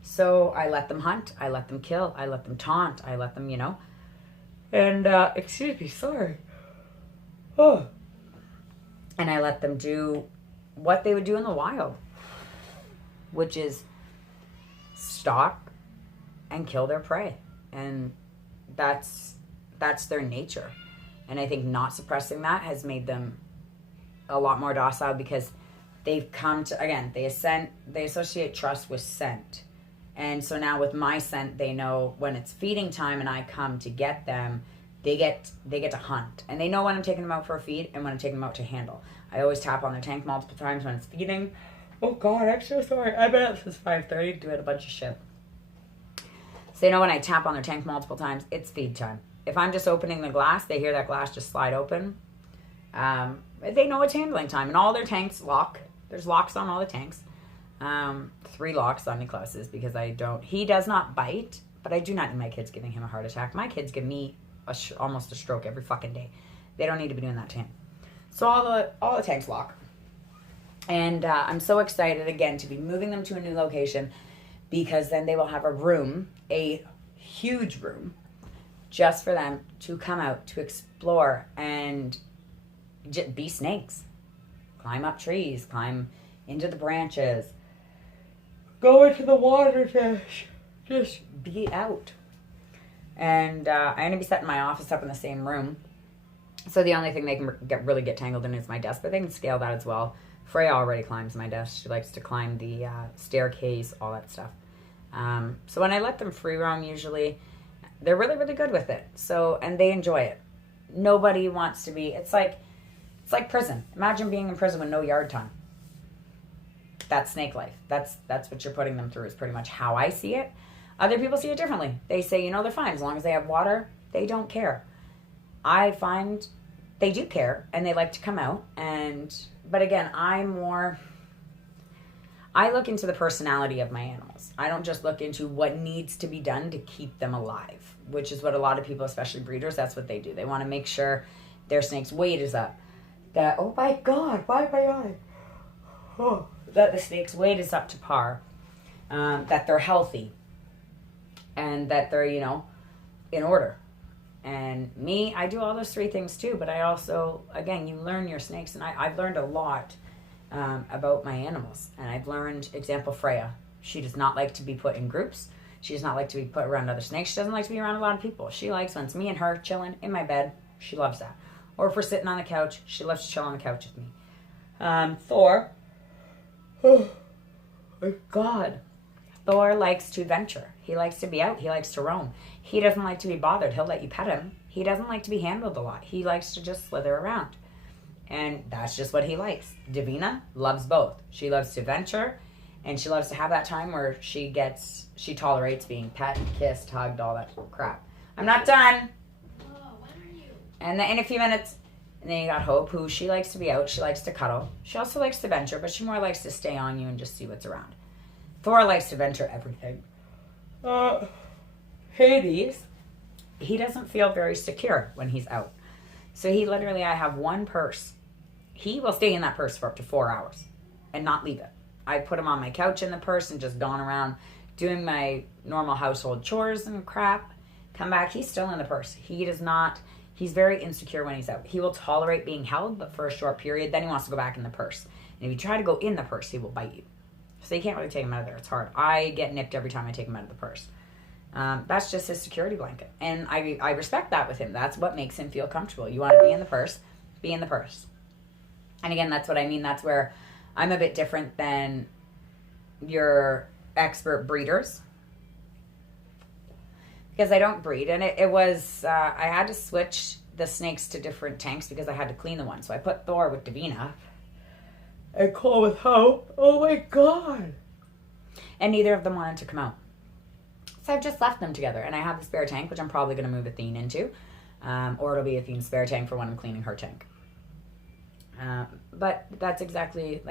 So I let them hunt. I let them kill. I let them taunt. I let them, And, excuse me, sorry. Oh. And I let them do what they would do in the wild, which is stalk and kill their prey. And that's their nature. And I think not suppressing that has made them a lot more docile, because they've come to, again, they associate trust with scent. And so now with my scent, they know when it's feeding time and I come to get them, they get to hunt. And they know when I'm taking them out for a feed and when I'm taking them out to handle. I always tap on their tank multiple times when it's feeding. Oh God, I'm so sorry. I've been up since 5:30 doing a bunch of shit. So they know when I tap on their tank multiple times, it's feed time. If I'm just opening the glass, they hear that glass just slide open. They know it's handling time. And all their tanks lock. There's locks on all the tanks. 3 locks on Niklaus's, because he does not bite, but I do not need my kids giving him a heart attack. My kids give me almost a stroke every fucking day. They don't need to be doing that to him. So all the tanks lock. And I'm so excited, again, to be moving them to a new location, because then they will have a huge room, just for them to come out, to explore, and just be snakes. Climb up trees, climb into the branches, go into the water fish, just be out. And I'm going to be setting my office up in the same room. So the only thing they can really get tangled in is my desk, but they can scale that as well. Freya already climbs my desk. She likes to climb the staircase, all that stuff. So when I let them free roam, usually, they're really, really good with it. So, and they enjoy it. Nobody wants to be, it's like prison. Imagine being in prison with no yard time. That's snake life. That's what you're putting them through, is pretty much how I see it. Other people see it differently. They say, they're fine. As long as they have water, they don't care. I find they do care, and they like to come out. But again, I look into the personality of my animals. I don't just look into what needs to be done to keep them alive, which is what a lot of people, especially breeders, that's what they do. They want to make sure their snake's weight is up. Oh my God, why am I yawning? Oh. That the snake's weight is up to par, that they're healthy, and that they're, in order. And me, I do all those 3 things too, but I also, again, you learn your snakes, and I've learned a lot about my animals. And I've learned, example, Freya. She does not like to be put in groups. She does not like to be put around other snakes. She doesn't like to be around a lot of people. She likes when it's me and her chilling in my bed. She loves that. Or if we're sitting on the couch, she loves to chill on the couch with me. Thor. Oh my God. Thor likes to venture. He likes to be out. He likes to roam. He doesn't like to be bothered. He'll let you pet him. He doesn't like to be handled a lot. He likes to just slither around. And that's just what he likes. Davina loves both. She loves to venture, and she loves to have that time where she tolerates being pet, kissed, hugged, all that crap. I'm not done. Oh, when are you? And then in a few minutes. And then you got Hope, who she likes to be out. She likes to cuddle. She also likes to venture, but she more likes to stay on you and just see what's around. Thor likes to venture everything. Hades, he doesn't feel very secure when he's out. So I have one purse. He will stay in that purse for up to 4 hours and not leave it. I put him on my couch in the purse and just gone around doing my normal household chores and crap. Come back, he's still in the purse. He's very insecure when he's out. He will tolerate being held, but for a short period, then he wants to go back in the purse. And if you try to go in the purse, he will bite you. So you can't really take him out of there. It's hard. I get nipped every time I take him out of the purse. That's just his security blanket. And I respect that with him. That's what makes him feel comfortable. You want to be in the purse, be in the purse. And again, that's what I mean. That's where I'm a bit different than your expert breeders. Because I don't breed. And it was, I had to switch the snakes to different tanks because I had to clean the one. So I put Thor with Davina and Cole with Hope. Oh my God. And neither of them wanted to come out. So I've just left them together. And I have the spare tank, which I'm probably going to move Athene into. Or it'll be Athene's spare tank for when I'm cleaning her tank. But that's exactly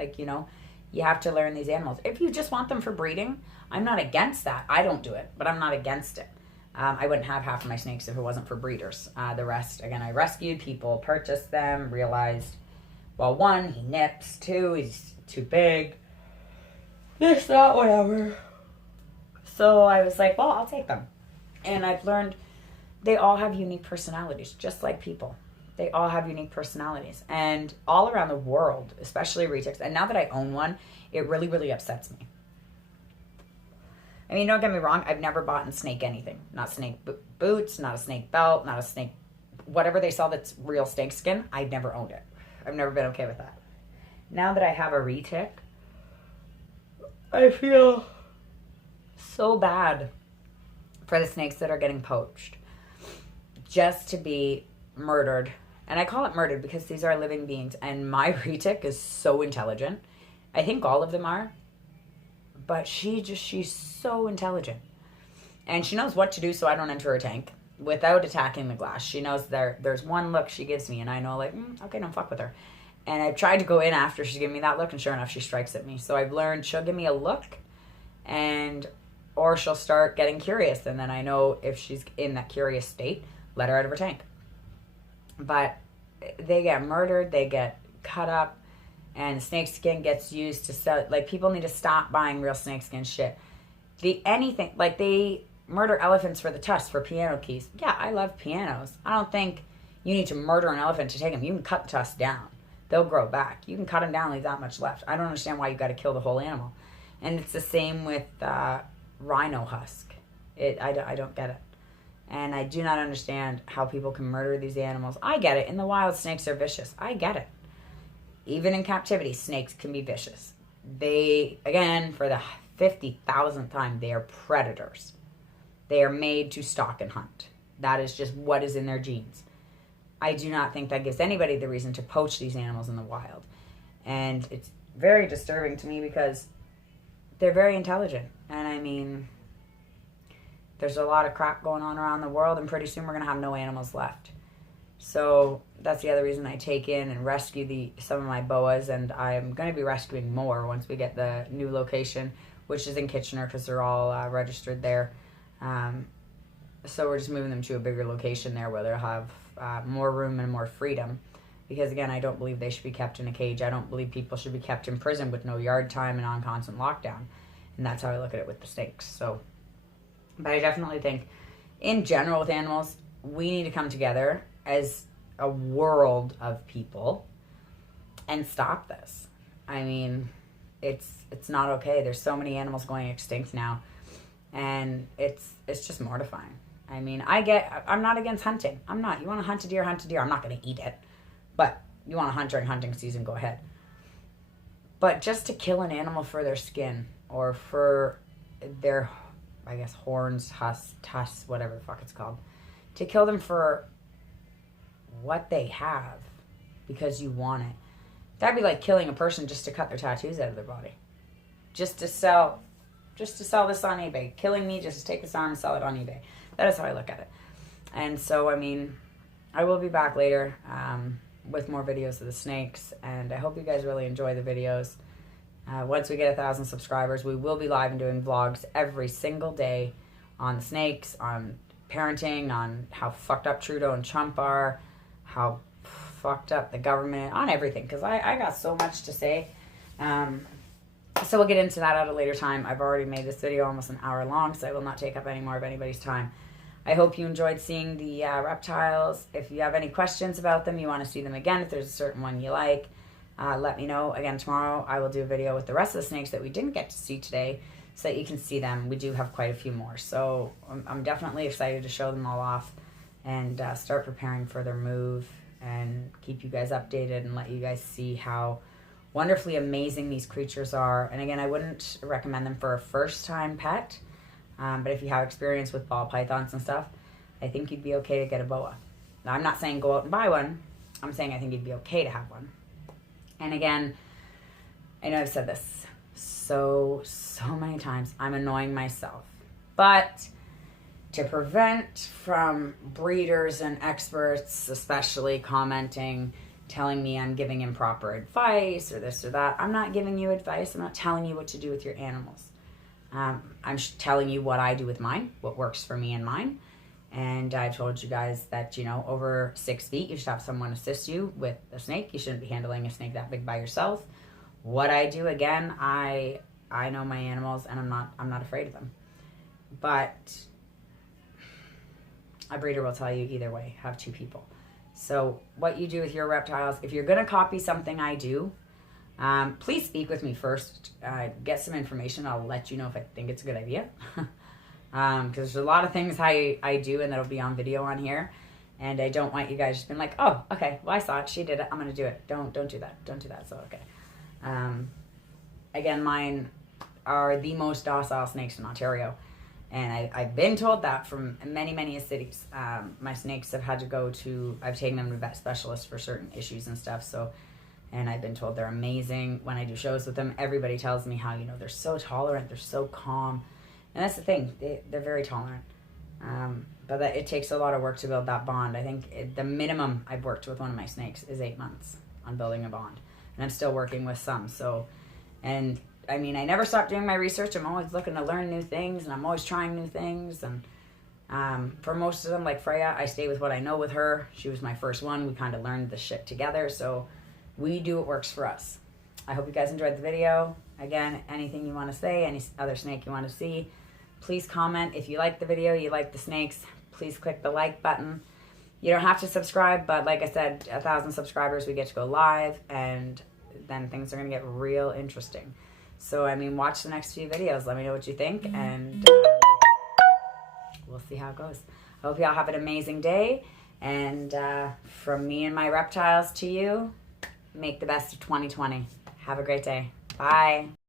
you have to learn these animals. If you just want them for breeding, I'm not against that. I don't do it, but I'm not against it. I wouldn't have half of my snakes if it wasn't for breeders. The rest, again, I rescued people, purchased them, realized Well, one, he nips. Two, he's too big. This, that, whatever. So I was like, well, I'll take them. And I've learned they all have unique personalities, just like people. They all have unique personalities. And all around the world, especially retics, and now that I own one, it really, really upsets me. I mean, don't get me wrong, I've never bought and snake anything. Not snake boots, not a snake belt, not a snake, whatever they sell that's real snake skin, I've never owned it. I've never been okay with that. Now that I have a retic, I feel so bad for the snakes that are getting poached. Just to be murdered. And I call it murdered because these are living beings. And my retic is so intelligent. I think all of them are. But she's so intelligent. And she knows what to do so I don't enter her tank without attacking the glass. She knows there's one look she gives me and I know, like, okay, don't fuck with her. And I've tried to go in after she's giving me that look, and sure enough, she strikes at me. So I've learned she'll give me a look, or she'll start getting curious. And then I know if she's in that curious state, let her out of her tank. But they get murdered, they get cut up, and snake skin gets used to sell. Like, people need to stop buying real snake skin shit. Anything, like, they murder elephants for the tusks, for piano keys. Yeah, I love pianos. I don't think you need to murder an elephant to take them. You can cut the tusks down. They'll grow back. You can cut them down, leave that much left. I don't understand why you got to kill the whole animal. And it's the same with rhino husk. I don't get it. And I do not understand how people can murder these animals. I get it. In the wild, snakes are vicious. I get it. Even in captivity, snakes can be vicious. They, again, for the 50,000th time, they are predators. They are made to stalk and hunt. That is just what is in their genes. I do not think that gives anybody the reason to poach these animals in the wild. And it's very disturbing to me because they're very intelligent. And I mean, there's a lot of crap going on around the world, and pretty soon we're going to have no animals left. So that's the other reason I take in and rescue some of my boas, and I'm going to be rescuing more once we get the new location, which is in Kitchener because they're all registered there. So we're just moving them to a bigger location there where they'll have more room and more freedom. Because again, I don't believe they should be kept in a cage. I don't believe people should be kept in prison with no yard time and on constant lockdown. And that's how I look at it with the snakes. So, but I definitely think, in general with animals, we need to come together as a world of people and stop this. I mean, it's not okay. There's so many animals going extinct now, and it's just mortifying. I mean, I'm not against hunting. I'm not. You want to hunt a deer, hunt a deer. I'm not going to eat it. But you want to hunt during hunting season, go ahead. But just to kill an animal for their skin or for their, I guess, horns, tusks, whatever the fuck it's called. To kill them for what they have because you want it. That'd be like killing a person just to cut their tattoos out of their body. Just to sell this on eBay. Killing me just to take this arm and sell it on eBay. That is how I look at it. And so, I mean, I will be back later with more videos of the snakes. And I hope you guys really enjoy the videos. Once we get 1,000 subscribers, we will be live and doing vlogs every single day on the snakes, on parenting, on how fucked up Trudeau and Trump are, how fucked up the government, on everything. Because I got so much to say. So we'll get into that at a later time. I've already made this video almost an hour long, so I will not take up any more of anybody's time. I hope you enjoyed seeing the reptiles. If you have any questions about them, you want to see them again, if there's a certain one you like, let me know. Again, tomorrow I will do a video with the rest of the snakes that we didn't get to see today so that you can see them. We do have quite a few more. So I'm definitely excited to show them all off and start preparing for their move and keep you guys updated and let you guys see how wonderfully amazing these creatures are. And again, I wouldn't recommend them for a first-time pet, but if you have experience with ball pythons and stuff, I think you'd be okay to get a boa. Now, I'm not saying go out and buy one. I'm saying I think you'd be okay to have one. And again, I know I've said this so many times. I'm annoying myself. But to prevent from breeders and experts, especially commenting, telling me I'm giving improper advice or this or that. I'm not giving you advice. I'm not telling you what to do with your animals. I'm telling you what I do with mine, what works for me and mine. And I told you guys that, you know, over 6 feet, you should have someone assist you with a snake. You shouldn't be handling a snake that big by yourself. What I do, again, I know my animals, and I'm not afraid of them. But a breeder will tell you either way, have 2 people. So what you do with your reptiles, if you're going to copy something I do, please speak with me first. Get some information. I'll let you know if I think it's a good idea. Because there's a lot of things I do, and that'll be on video on here. And I don't want you guys just being like, oh, okay, well, I saw it. She did it. I'm going to do it. Don't do that. Don't do that. So, okay. Again, mine are the most docile snakes in Ontario. And I've been told that from many, many cities. My snakes have had to go to, I've taken them to vet specialists for certain issues and stuff. So, and I've been told they're amazing. When I do shows with them, everybody tells me how, you know, they're so tolerant, they're so calm. And that's the thing, they're very tolerant. But it takes a lot of work to build that bond. I think the minimum I've worked with one of my snakes is 8 months on building a bond. And I'm still working with some. So, and I mean, I never stop doing my research. I'm always looking to learn new things, and I'm always trying new things. And for most of them, like Freya, I stay with what I know with her. She was my first one. We kind of learned the shit together. So we do what works for us. I hope you guys enjoyed the video. Again, anything you want to say, any other snake you want to see, please comment. If you like the video, you like the snakes, please click the like button. You don't have to subscribe, but like I said, 1,000 subscribers, we get to go live, and then things are going to get real interesting. So, I mean, watch the next few videos. Let me know what you think, and we'll see how it goes. I hope y'all have an amazing day, and from me and my reptiles to you, make the best of 2020. Have a great day. Bye.